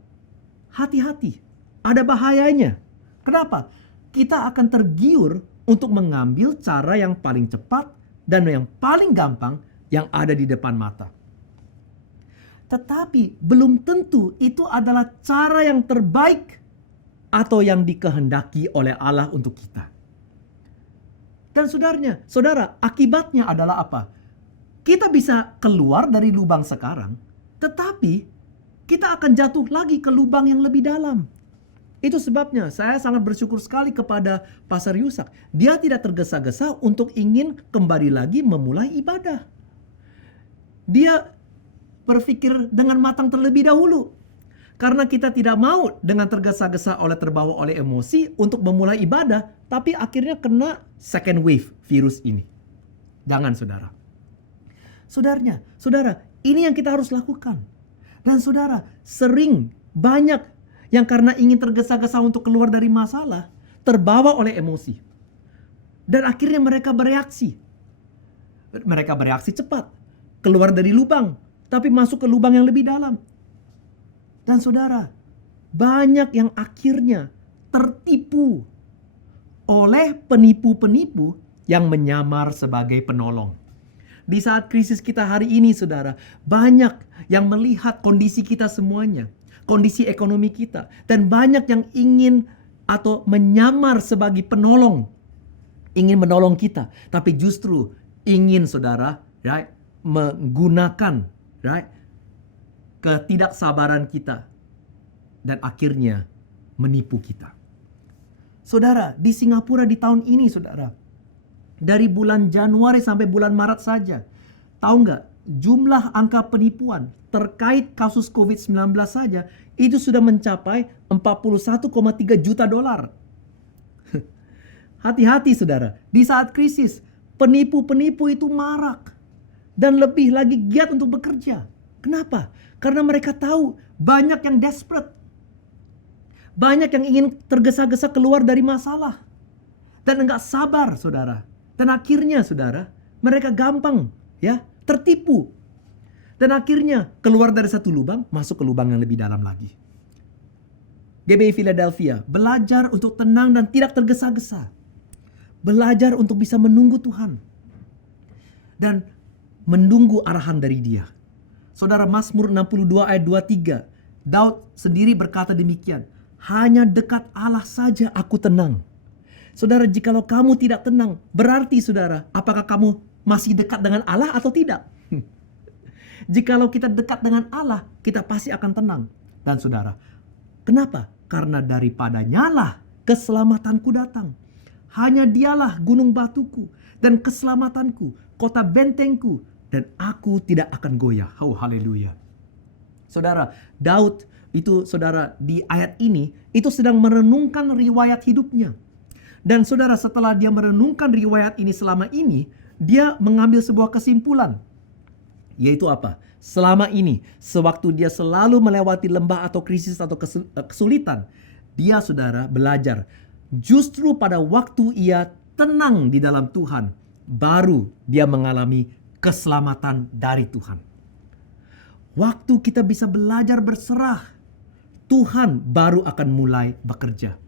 hati-hati, ada bahayanya. Kenapa? Kita akan tergiur untuk mengambil cara yang paling cepat dan yang paling gampang yang ada di depan mata. Tetapi belum tentu itu adalah cara yang terbaik atau yang dikehendaki oleh Allah untuk kita. Dan saudara, akibatnya adalah apa? Kita bisa keluar dari lubang sekarang, tetapi kita akan jatuh lagi ke lubang yang lebih dalam. Itu sebabnya saya sangat bersyukur sekali kepada Pastor Yusak. Dia tidak tergesa-gesa untuk ingin kembali lagi memulai ibadah. Dia berpikir dengan matang terlebih dahulu. Karena kita tidak mau dengan tergesa-gesa terbawa oleh emosi untuk memulai ibadah, tapi akhirnya kena second wave virus ini. Jangan, saudara. Saudara, ini yang kita harus lakukan. Dan saudara, sering banyak yang karena ingin tergesa-gesa untuk keluar dari masalah, terbawa oleh emosi. Dan akhirnya mereka bereaksi. Mereka bereaksi cepat. Keluar dari lubang, tapi masuk ke lubang yang lebih dalam. Dan saudara, banyak yang akhirnya tertipu oleh penipu-penipu yang menyamar sebagai penolong. Di saat krisis kita hari ini, saudara, banyak yang melihat kondisi kita semuanya, kondisi ekonomi kita, dan banyak yang ingin atau menyamar sebagai penolong, ingin menolong kita, tapi justru ingin, saudara, menggunakan ketidaksabaran kita dan akhirnya menipu kita. Saudara, di Singapura di tahun ini, saudara, dari bulan Januari sampai bulan Maret saja, tahu nggak, jumlah angka penipuan terkait kasus COVID-19 saja itu sudah mencapai 41,3 juta dolar. Hati-hati, saudara, di saat krisis penipu-penipu itu marak dan lebih lagi giat untuk bekerja. Kenapa? Karena mereka tahu banyak yang desperate. Banyak yang ingin tergesa-gesa keluar dari masalah. Dan enggak sabar, saudara. Dan akhirnya, saudara, mereka gampang tertipu. Dan akhirnya keluar dari satu lubang, masuk ke lubang yang lebih dalam lagi. GBI Philadelphia, belajar untuk tenang dan tidak tergesa-gesa. Belajar untuk bisa menunggu Tuhan. Dan menunggu arahan dari Dia. Saudara, Mazmur 62 ayat 23. Daud sendiri berkata demikian. Hanya dekat Allah saja aku tenang. Saudara, jikalau kamu tidak tenang, berarti, saudara, apakah kamu masih dekat dengan Allah atau tidak? Jikalau kita dekat dengan Allah, kita pasti akan tenang. Dan saudara, kenapa? Karena daripadanya lah keselamatanku datang. Hanya Dialah gunung batuku dan keselamatanku, kota bentengku, dan aku tidak akan goyah. Oh, haleluya. Saudara, Daud itu, saudara, di ayat ini itu sedang merenungkan riwayat hidupnya. Dan saudara, setelah dia merenungkan riwayat ini selama ini, dia mengambil sebuah kesimpulan. Yaitu apa? Selama ini, sewaktu dia selalu melewati lembah atau krisis atau kesulitan, dia, saudara, belajar. Justru pada waktu ia tenang di dalam Tuhan, baru dia mengalami keselamatan dari Tuhan. Waktu kita bisa belajar berserah, Tuhan baru akan mulai bekerja.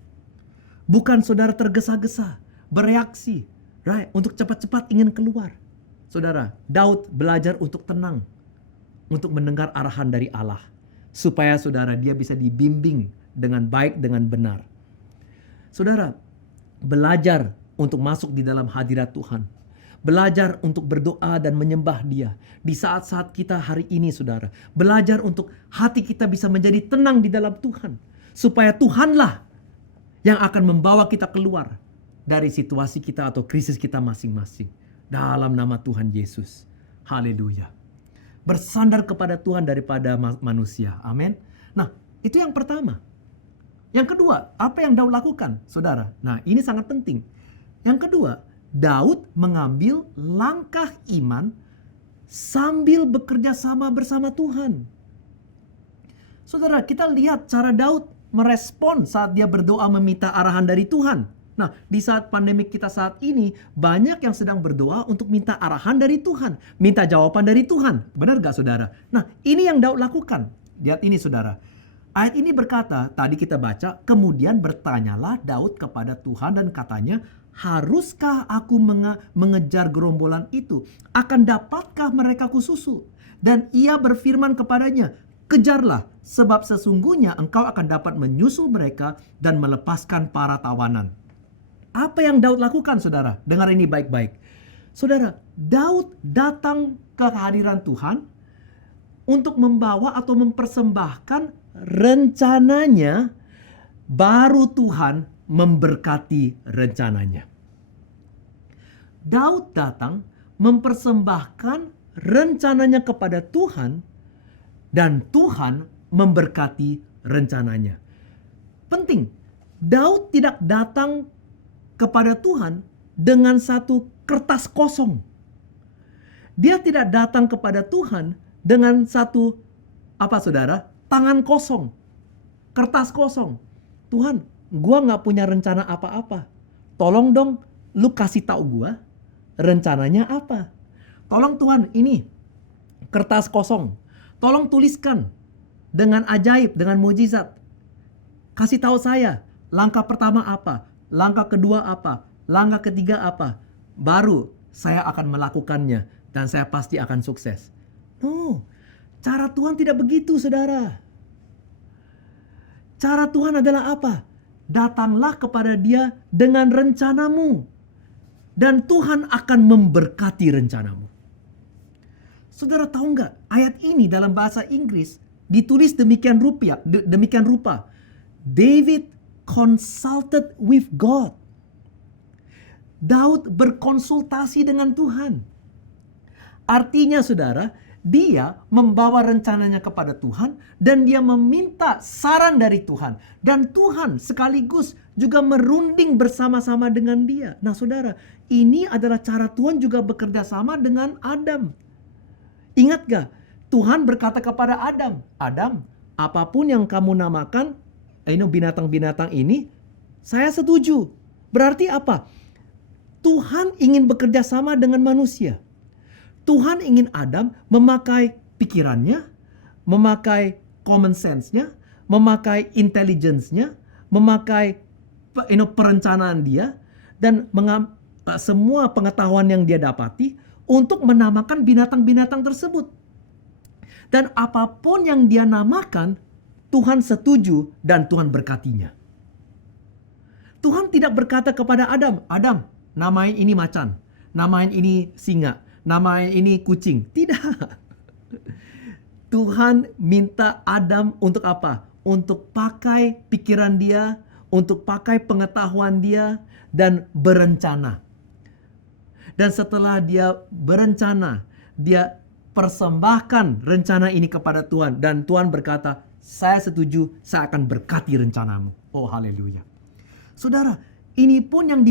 Bukan saudara tergesa-gesa, bereaksi, right? Untuk cepat-cepat ingin keluar. Saudara, Daud belajar untuk tenang, untuk mendengar arahan dari Allah. Supaya saudara dia bisa dibimbing dengan baik, dengan benar. Saudara, belajar untuk masuk di dalam hadirat Tuhan. Belajar untuk berdoa dan menyembah Dia di saat-saat kita hari ini, saudara. Belajar untuk hati kita bisa menjadi tenang di dalam Tuhan. Supaya Tuhanlah yang akan membawa kita keluar dari situasi kita atau krisis kita masing-masing. Dalam nama Tuhan Yesus. Haleluya. Bersandar kepada Tuhan daripada manusia. Amin. Nah, itu yang pertama. Yang kedua, apa yang Daud lakukan, saudara? Nah, ini sangat penting. Yang kedua, Daud mengambil langkah iman sambil bekerja sama bersama Tuhan. Saudara, kita lihat cara Daud merespon saat dia berdoa meminta arahan dari Tuhan. Nah, di saat pandemik kita saat ini, banyak yang sedang berdoa untuk minta arahan dari Tuhan. Minta jawaban dari Tuhan. Benar gak, saudara? Nah, ini yang Daud lakukan. Lihat ini, saudara. Ayat ini berkata, tadi kita baca, kemudian bertanyalah Daud kepada Tuhan dan katanya, haruskah aku mengejar gerombolan itu? Akan dapatkah mereka kususul? Dan ia berfirman kepadanya, kejarlah, sebab sesungguhnya engkau akan dapat menyusul mereka dan melepaskan para tawanan. Apa yang Daud lakukan, saudara? Dengar ini baik-baik. Saudara, Daud datang ke kehadiran Tuhan untuk membawa atau mempersembahkan rencananya, baru Tuhan memberkati rencananya. Daud datang mempersembahkan rencananya kepada Tuhan dan Tuhan memberkati rencananya. Penting, Daud tidak datang kepada Tuhan dengan satu kertas kosong. Dia tidak datang kepada Tuhan dengan satu saudara? Tangan kosong, kertas kosong. Tuhan, gua gak punya rencana apa-apa. Tolong dong, lu kasih tahu gua rencananya apa. Tolong Tuhan, ini kertas kosong. Tolong tuliskan dengan ajaib, dengan mujizat. Kasih tahu saya, langkah pertama apa, langkah kedua apa, langkah ketiga apa. Baru saya akan melakukannya dan saya pasti akan sukses. No, cara Tuhan tidak begitu, saudara. Cara Tuhan adalah apa? Datanglah kepada Dia dengan rencanamu. Dan Tuhan akan memberkati rencanamu. Saudara tahu nggak? Ayat ini dalam bahasa Inggris ditulis demikian rupa. David consulted with God. Daud berkonsultasi dengan Tuhan. Artinya, saudara, dia membawa rencananya kepada Tuhan dan dia meminta saran dari Tuhan. Dan Tuhan sekaligus juga merunding bersama-sama dengan dia. Nah, saudara, ini adalah cara Tuhan juga bekerja sama dengan Adam. Ingat gak? Tuhan berkata kepada Adam, Adam, apapun yang kamu namakan, binatang-binatang ini, saya setuju. Berarti apa? Tuhan ingin bekerja sama dengan manusia. Tuhan ingin Adam memakai pikirannya, memakai common sense-nya, memakai intelligence-nya, memakai perencanaan dia, dan semua pengetahuan yang dia dapati untuk menamakan binatang-binatang tersebut. Dan apapun yang dia namakan, Tuhan setuju dan Tuhan berkatinya. Tuhan tidak berkata kepada Adam, Adam, namain ini macan, namain ini singa, namain ini kucing. Tidak. Tuhan minta Adam untuk apa? Untuk pakai pikiran dia, untuk pakai pengetahuan dia, dan berencana. Dan setelah dia berencana, dia persembahkan rencana ini kepada Tuhan. Dan Tuhan berkata, saya setuju, saya akan berkati rencanamu. Oh, haleluya. Saudara, ini pun yang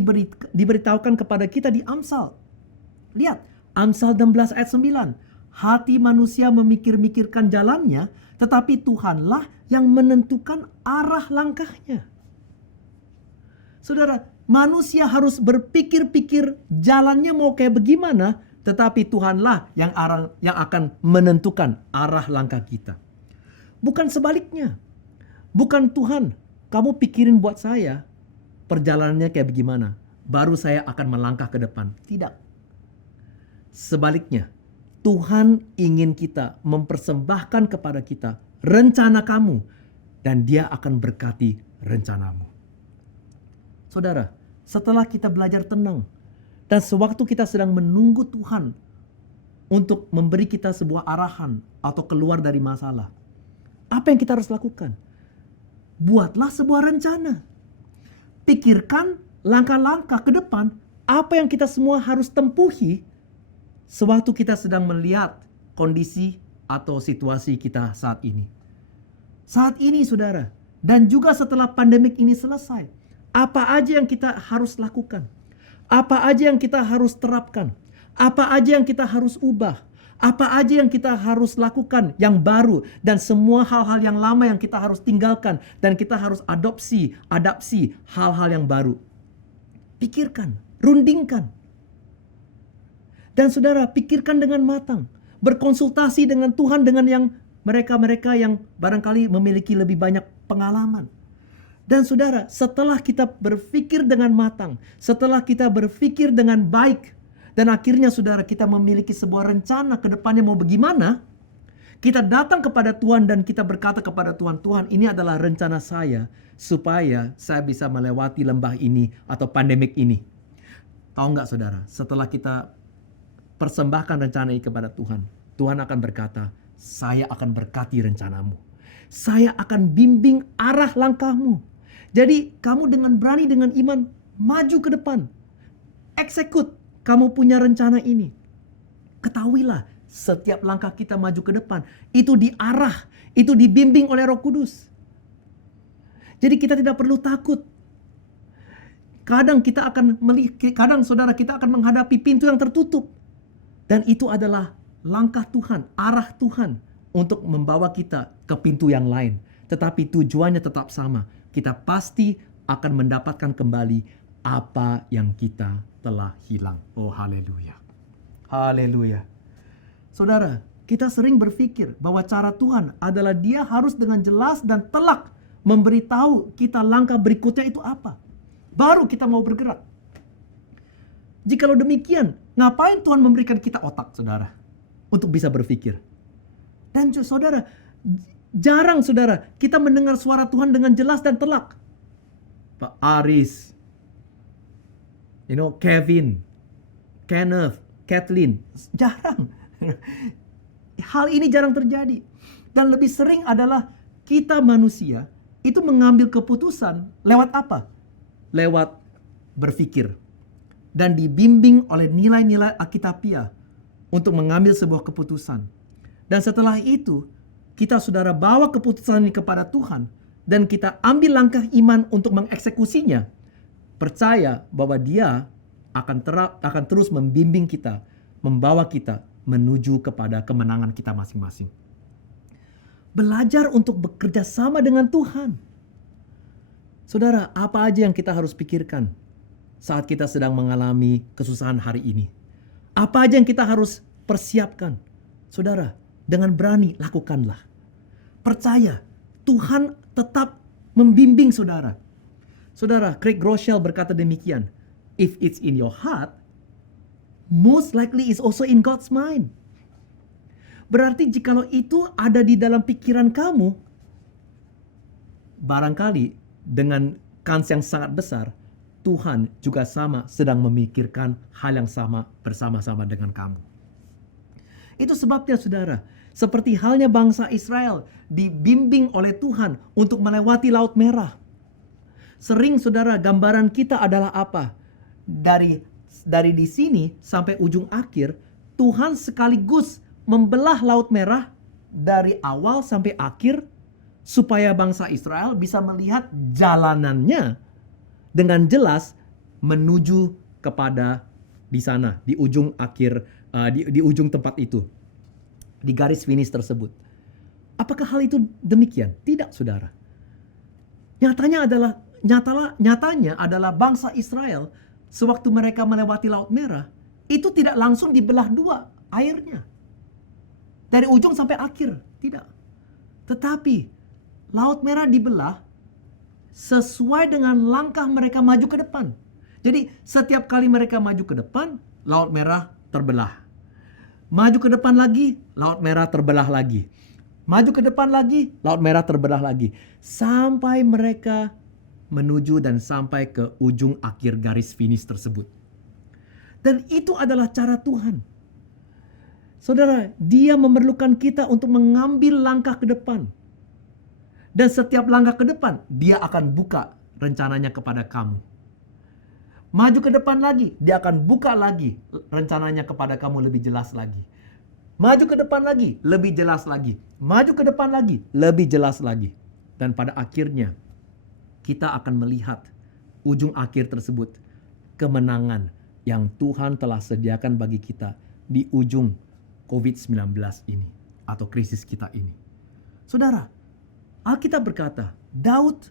diberitahukan kepada kita di Amsal. Lihat, Amsal 16 ayat 9. Hati manusia memikir-mikirkan jalannya, tetapi Tuhanlah yang menentukan arah langkahnya. Saudara, manusia harus berpikir-pikir jalannya mau kayak bagaimana, tetapi Tuhanlah yang akan menentukan arah langkah kita. Bukan sebaliknya. Bukan Tuhan, kamu pikirin buat saya perjalanannya kayak bagaimana, baru saya akan melangkah ke depan. Tidak. Sebaliknya, Tuhan ingin kita mempersembahkan kepada kita rencana kamu, dan Dia akan berkati rencanamu. Saudara, setelah kita belajar tenang, dan sewaktu kita sedang menunggu Tuhan untuk memberi kita sebuah arahan atau keluar dari masalah, apa yang kita harus lakukan? Buatlah sebuah rencana. Pikirkan langkah-langkah ke depan, apa yang kita semua harus tempuhi sewaktu kita sedang melihat kondisi atau situasi kita saat ini. Saat ini saudara, dan juga setelah pandemik ini selesai, apa aja yang kita harus lakukan? Apa aja yang kita harus terapkan? Apa aja yang kita harus ubah? Apa aja yang kita harus lakukan yang baru, dan semua hal-hal yang lama yang kita harus tinggalkan, dan kita harus adaptasi hal-hal yang baru. Pikirkan, rundingkan. Dan saudara, pikirkan dengan matang. Berkonsultasi dengan Tuhan, dengan yang mereka-mereka yang barangkali memiliki lebih banyak pengalaman. Dan saudara, setelah kita berpikir dengan matang, setelah kita berpikir dengan baik, dan akhirnya saudara kita memiliki sebuah rencana ke depannya mau bagaimana, kita datang kepada Tuhan dan kita berkata kepada Tuhan, Tuhan, ini adalah rencana saya supaya saya bisa melewati lembah ini atau pandemik ini. Tahu nggak saudara, setelah kita persembahkan rencana ini kepada Tuhan, Tuhan akan berkata, saya akan berkati rencanamu. Saya akan bimbing arah langkahmu. Jadi kamu dengan berani, dengan iman, maju ke depan. Eksekut, kamu punya rencana ini. Ketahuilah, setiap langkah kita maju ke depan, itu diarah, itu dibimbing oleh Roh Kudus. Jadi kita tidak perlu takut. Kadang saudara kita akan menghadapi pintu yang tertutup. Dan itu adalah langkah Tuhan, arah Tuhan untuk membawa kita ke pintu yang lain. Tetapi tujuannya tetap sama. Kita pasti akan mendapatkan kembali apa yang kita telah hilang. Oh haleluya. Haleluya. Saudara, kita sering berpikir bahwa cara Tuhan adalah Dia harus dengan jelas dan telak memberitahu kita langkah berikutnya itu apa. Baru kita mau bergerak. Jikalau demikian, ngapain Tuhan memberikan kita otak, saudara, untuk bisa berpikir? Dan saudara, jarang saudara kita mendengar suara Tuhan dengan jelas dan telak. Pak Aris, Kevin, Kenneth, Kathleen, jarang. Hal ini jarang terjadi. Dan lebih sering adalah kita manusia itu mengambil keputusan lewat apa? Lewat berpikir. Dan dibimbing oleh nilai-nilai Alkitabiah untuk mengambil sebuah keputusan. Dan setelah itu, kita saudara bawa keputusan ini kepada Tuhan, dan kita ambil langkah iman untuk mengeksekusinya. Percaya bahwa Dia akan terus membimbing kita, membawa kita menuju kepada kemenangan kita masing-masing. Belajar untuk bekerja sama dengan Tuhan. Saudara, apa aja yang kita harus pikirkan saat kita sedang mengalami kesusahan hari ini? Apa aja yang kita harus persiapkan? Saudara, dengan berani lakukanlah. Percaya, Tuhan tetap membimbing saudara. Saudara, Craig Groeschel berkata demikian, if it's in your heart, most likely is also in God's mind. Berarti jikalau itu ada di dalam pikiran kamu, barangkali dengan kans yang sangat besar, Tuhan juga sama sedang memikirkan hal yang sama bersama-sama dengan kamu. Itu sebabnya saudara, seperti halnya bangsa Israel dibimbing oleh Tuhan untuk melewati Laut Merah. Sering saudara, gambaran kita adalah apa? Dari di sini sampai ujung akhir, Tuhan sekaligus membelah Laut Merah dari awal sampai akhir, supaya bangsa Israel bisa melihat jalanannya dengan jelas menuju kepada di sana, di ujung akhir, di ujung tempat itu, di garis finish tersebut. Apakah hal itu demikian? Tidak, saudara. Nyatanya adalah bangsa Israel sewaktu mereka melewati Laut Merah, itu tidak langsung dibelah dua airnya. Dari ujung sampai akhir, tidak. Tetapi Laut Merah dibelah sesuai dengan langkah mereka maju ke depan. Jadi setiap kali mereka maju ke depan, Laut Merah terbelah. Maju ke depan lagi, Laut Merah terbelah lagi. Maju ke depan lagi, Laut Merah terbelah lagi. Sampai mereka menuju dan sampai ke ujung akhir garis finish tersebut. Dan itu adalah cara Tuhan. Saudara, Dia memerlukan kita untuk mengambil langkah ke depan. Dan setiap langkah ke depan, Dia akan buka rencananya kepada kamu. Maju ke depan lagi, Dia akan buka lagi rencananya kepada kamu lebih jelas lagi. Maju ke depan lagi, lebih jelas lagi. Maju ke depan lagi, lebih jelas lagi. Dan pada akhirnya, kita akan melihat ujung akhir tersebut. Kemenangan yang Tuhan telah sediakan bagi kita di ujung COVID-19 ini. Atau krisis kita ini. Saudara, Alkitab berkata, Daud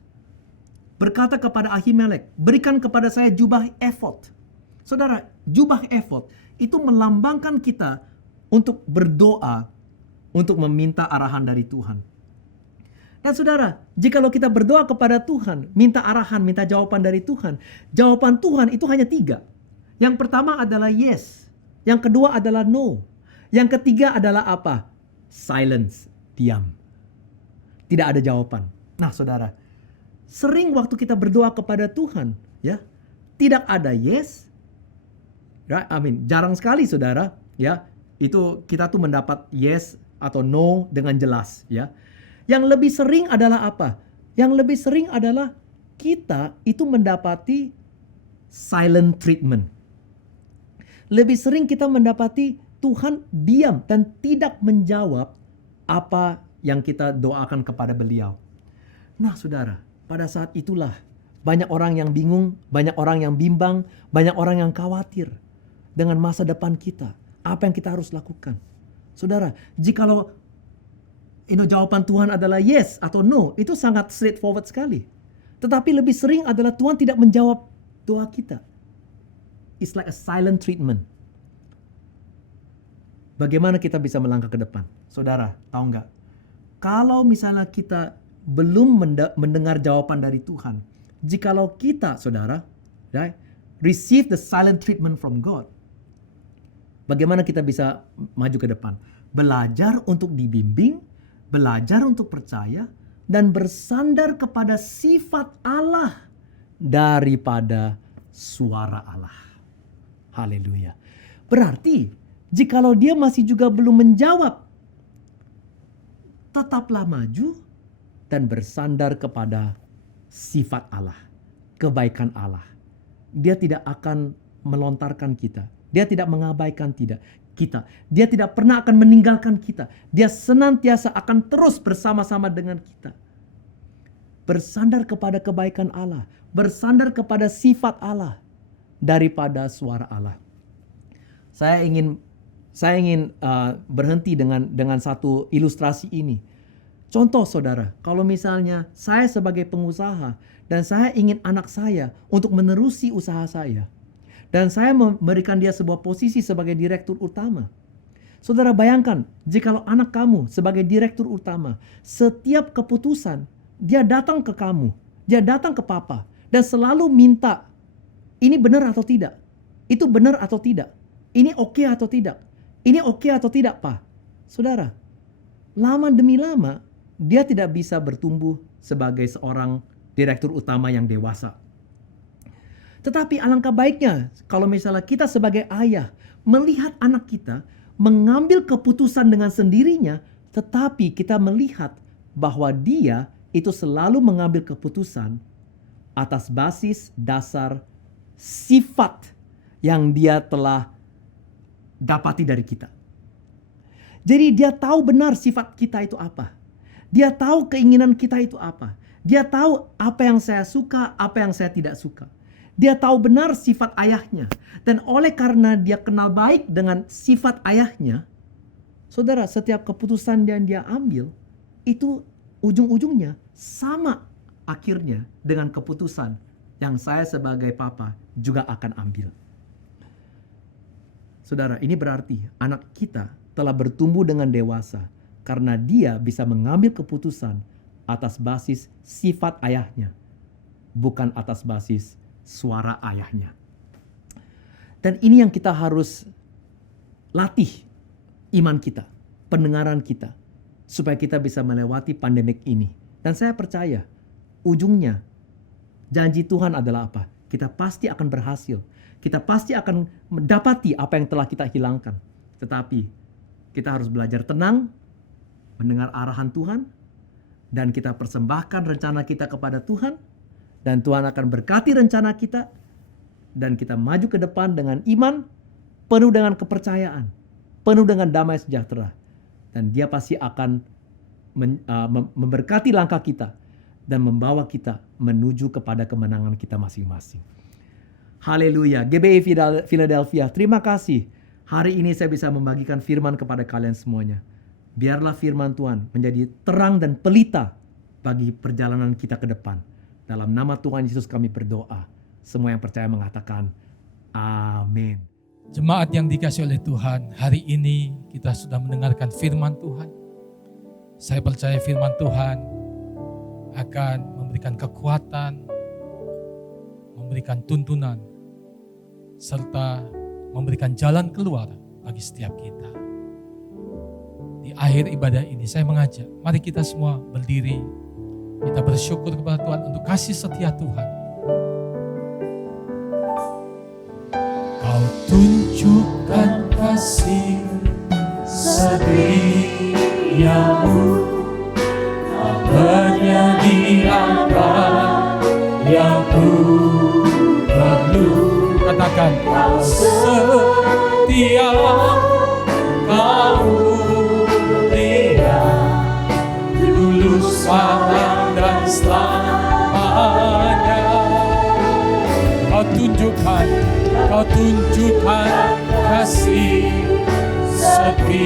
berkata kepada Ahimelek, berikan kepada saya jubah efod. Saudara, jubah efod itu melambangkan kita untuk berdoa, untuk meminta arahan dari Tuhan. Dan saudara, jikalau kita berdoa kepada Tuhan, minta arahan, minta jawaban dari Tuhan, jawaban Tuhan itu hanya 3. Yang pertama adalah yes. Yang kedua adalah no. Yang ketiga adalah apa? Silence, diam. Tidak ada jawaban. Nah saudara, sering waktu kita berdoa kepada Tuhan, ya, tidak ada yes. Right? Jarang sekali saudara, ya, itu kita tuh mendapat yes atau no dengan jelas, ya. Yang lebih sering adalah apa? Yang lebih sering adalah kita itu mendapati silent treatment. Lebih sering kita mendapati Tuhan diam dan tidak menjawab apa yang kita doakan kepada beliau. Nah saudara, pada saat itulah banyak orang yang bingung, banyak orang yang bimbang, banyak orang yang khawatir dengan masa depan kita. Apa yang kita harus lakukan? Saudara, jikalau jawaban Tuhan adalah yes atau no, itu sangat straightforward sekali. Tetapi lebih sering adalah Tuhan tidak menjawab doa kita. It's like a silent treatment. Bagaimana kita bisa melangkah ke depan? Saudara, tahu nggak? Kalau misalnya kita belum mendengar jawaban dari Tuhan, jikalau kita, saudara, right, receive the silent treatment from God, bagaimana kita bisa maju ke depan? Belajar untuk dibimbing, belajar untuk percaya, dan bersandar kepada sifat Allah daripada suara Allah. Haleluya. Berarti, jikalau dia masih juga belum menjawab, tetaplah maju dan bersandar kepada sifat Allah, kebaikan Allah. Dia tidak akan melontarkan kita. Dia tidak mengabaikan kita. Dia tidak pernah akan meninggalkan kita. Dia senantiasa akan terus bersama-sama dengan kita. Bersandar kepada kebaikan Allah, bersandar kepada sifat Allah daripada suara Allah. Saya ingin berhenti dengan satu ilustrasi ini. Contoh saudara, kalau misalnya saya sebagai pengusaha dan saya ingin anak saya untuk menerusi usaha saya, dan saya memberikan dia sebuah posisi sebagai direktur utama. Saudara bayangkan, jikalau anak kamu sebagai direktur utama, setiap keputusan dia datang ke kamu, dia datang ke papa, dan selalu minta, ini benar atau tidak? Itu benar atau tidak? Ini oke atau tidak? Ini oke atau tidak, Pak? Saudara, lama demi lama, dia tidak bisa bertumbuh sebagai seorang direktur utama yang dewasa. Tetapi alangkah baiknya kalau misalnya kita sebagai ayah melihat anak kita mengambil keputusan dengan sendirinya, tetapi kita melihat bahwa dia itu selalu mengambil keputusan atas basis dasar sifat yang dia telah dapati dari kita. Jadi dia tahu benar sifat kita itu apa. Dia tahu keinginan kita itu apa. Dia tahu apa yang saya suka, apa yang saya tidak suka. Dia tahu benar sifat ayahnya. Dan oleh karena dia kenal baik dengan sifat ayahnya, saudara, setiap keputusan yang dia ambil, itu ujung-ujungnya sama akhirnya dengan keputusan yang saya sebagai papa juga akan ambil. Saudara, ini berarti anak kita telah bertumbuh dengan dewasa karena dia bisa mengambil keputusan atas basis sifat ayahnya, bukan atas basis suara ayahnya. Dan ini yang kita harus latih, iman kita, pendengaran kita, supaya kita bisa melewati pandemik ini. Dan saya percaya ujungnya janji Tuhan adalah apa? Kita pasti akan berhasil. Kita pasti akan mendapati apa yang telah kita hilangkan. Tetapi kita harus belajar tenang, mendengar arahan Tuhan, dan kita persembahkan rencana kita kepada Tuhan, dan Tuhan akan berkati rencana kita, dan kita maju ke depan dengan iman, penuh dengan kepercayaan, penuh dengan damai sejahtera. Dan dia pasti akan memberkati langkah kita dan membawa kita menuju kepada kemenangan kita masing-masing. Haleluya. GBI Philadelphia, terima kasih. Hari ini saya bisa membagikan firman kepada kalian semuanya. Biarlah firman Tuhan menjadi terang dan pelita bagi perjalanan kita ke depan. Dalam nama Tuhan Yesus kami berdoa. Semua yang percaya mengatakan amin. Jemaat yang dikasihi oleh Tuhan, hari ini kita sudah mendengarkan firman Tuhan. Saya percaya firman Tuhan akan memberikan kekuatan, memberikan tuntunan, serta memberikan jalan keluar bagi setiap kita. Di akhir ibadah ini saya mengajak, mari kita semua berdiri. Kita bersyukur kepada Tuhan untuk kasih setia Tuhan. Kau tunjukkan kasih setiamu, kau menyediakan yang ku perlu. Katakan, kau setia, kau mulia, tulus sekarang dan selamanya. Kau tunjukkan kasih setiamu,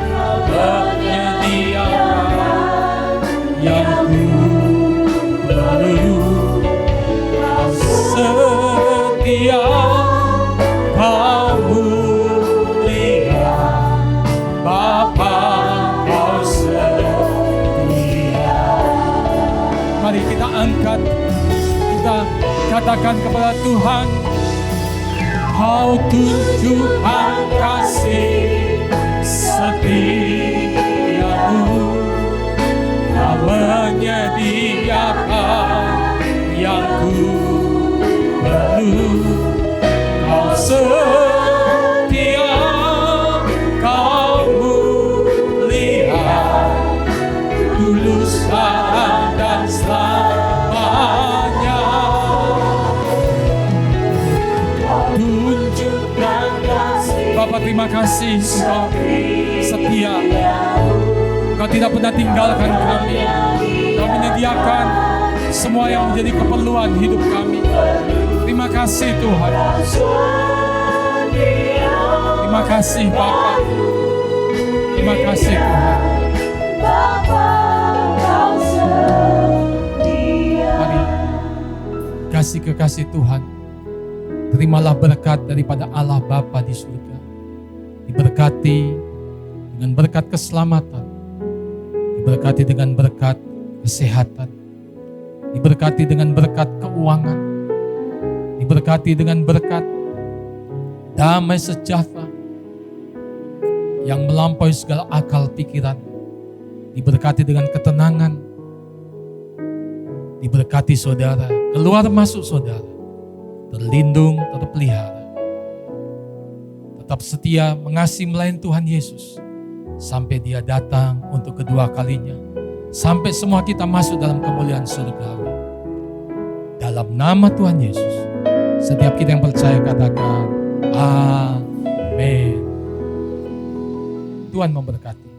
kau menyediakan yang ku perlu. Setia, kau mulia, Bapa kau setia. Mari kita angkat, kita katakan kepada Tuhan, kau tunjukkan kasih setiamu, kau menyediakan yang ku perlu. Kau setia, kau mulia, tulus sekarang dan selamanya. Tunjukkan kasih. Bapa, terima kasih Engkau setia. Engkau tidak pernah tinggalkan kami. Engkau menyediakan semua yang menjadi keperluan hidup kami. Terima kasih Tuhan. Terima kasih Bapa. Terima kasih Tuhan. Mari kasih kekasih Tuhan. Terimalah berkat daripada Allah Bapa di surga. Diberkati dengan berkat keselamatan. Diberkati dengan berkat kesehatan. Diberkati dengan berkat keuangan. Diberkati dengan berkat damai sejahtera yang melampaui segala akal pikiran. Diberkati dengan ketenangan. Diberkati saudara, keluar masuk saudara, terlindung, terpelihara. Tetap setia mengasihi melayani Tuhan Yesus sampai Dia datang untuk kedua kalinya. Sampai semua kita masuk dalam kemuliaan surgawi. Dalam nama Tuhan Yesus, setiap kita yang percaya katakan amin. Tuhan memberkati.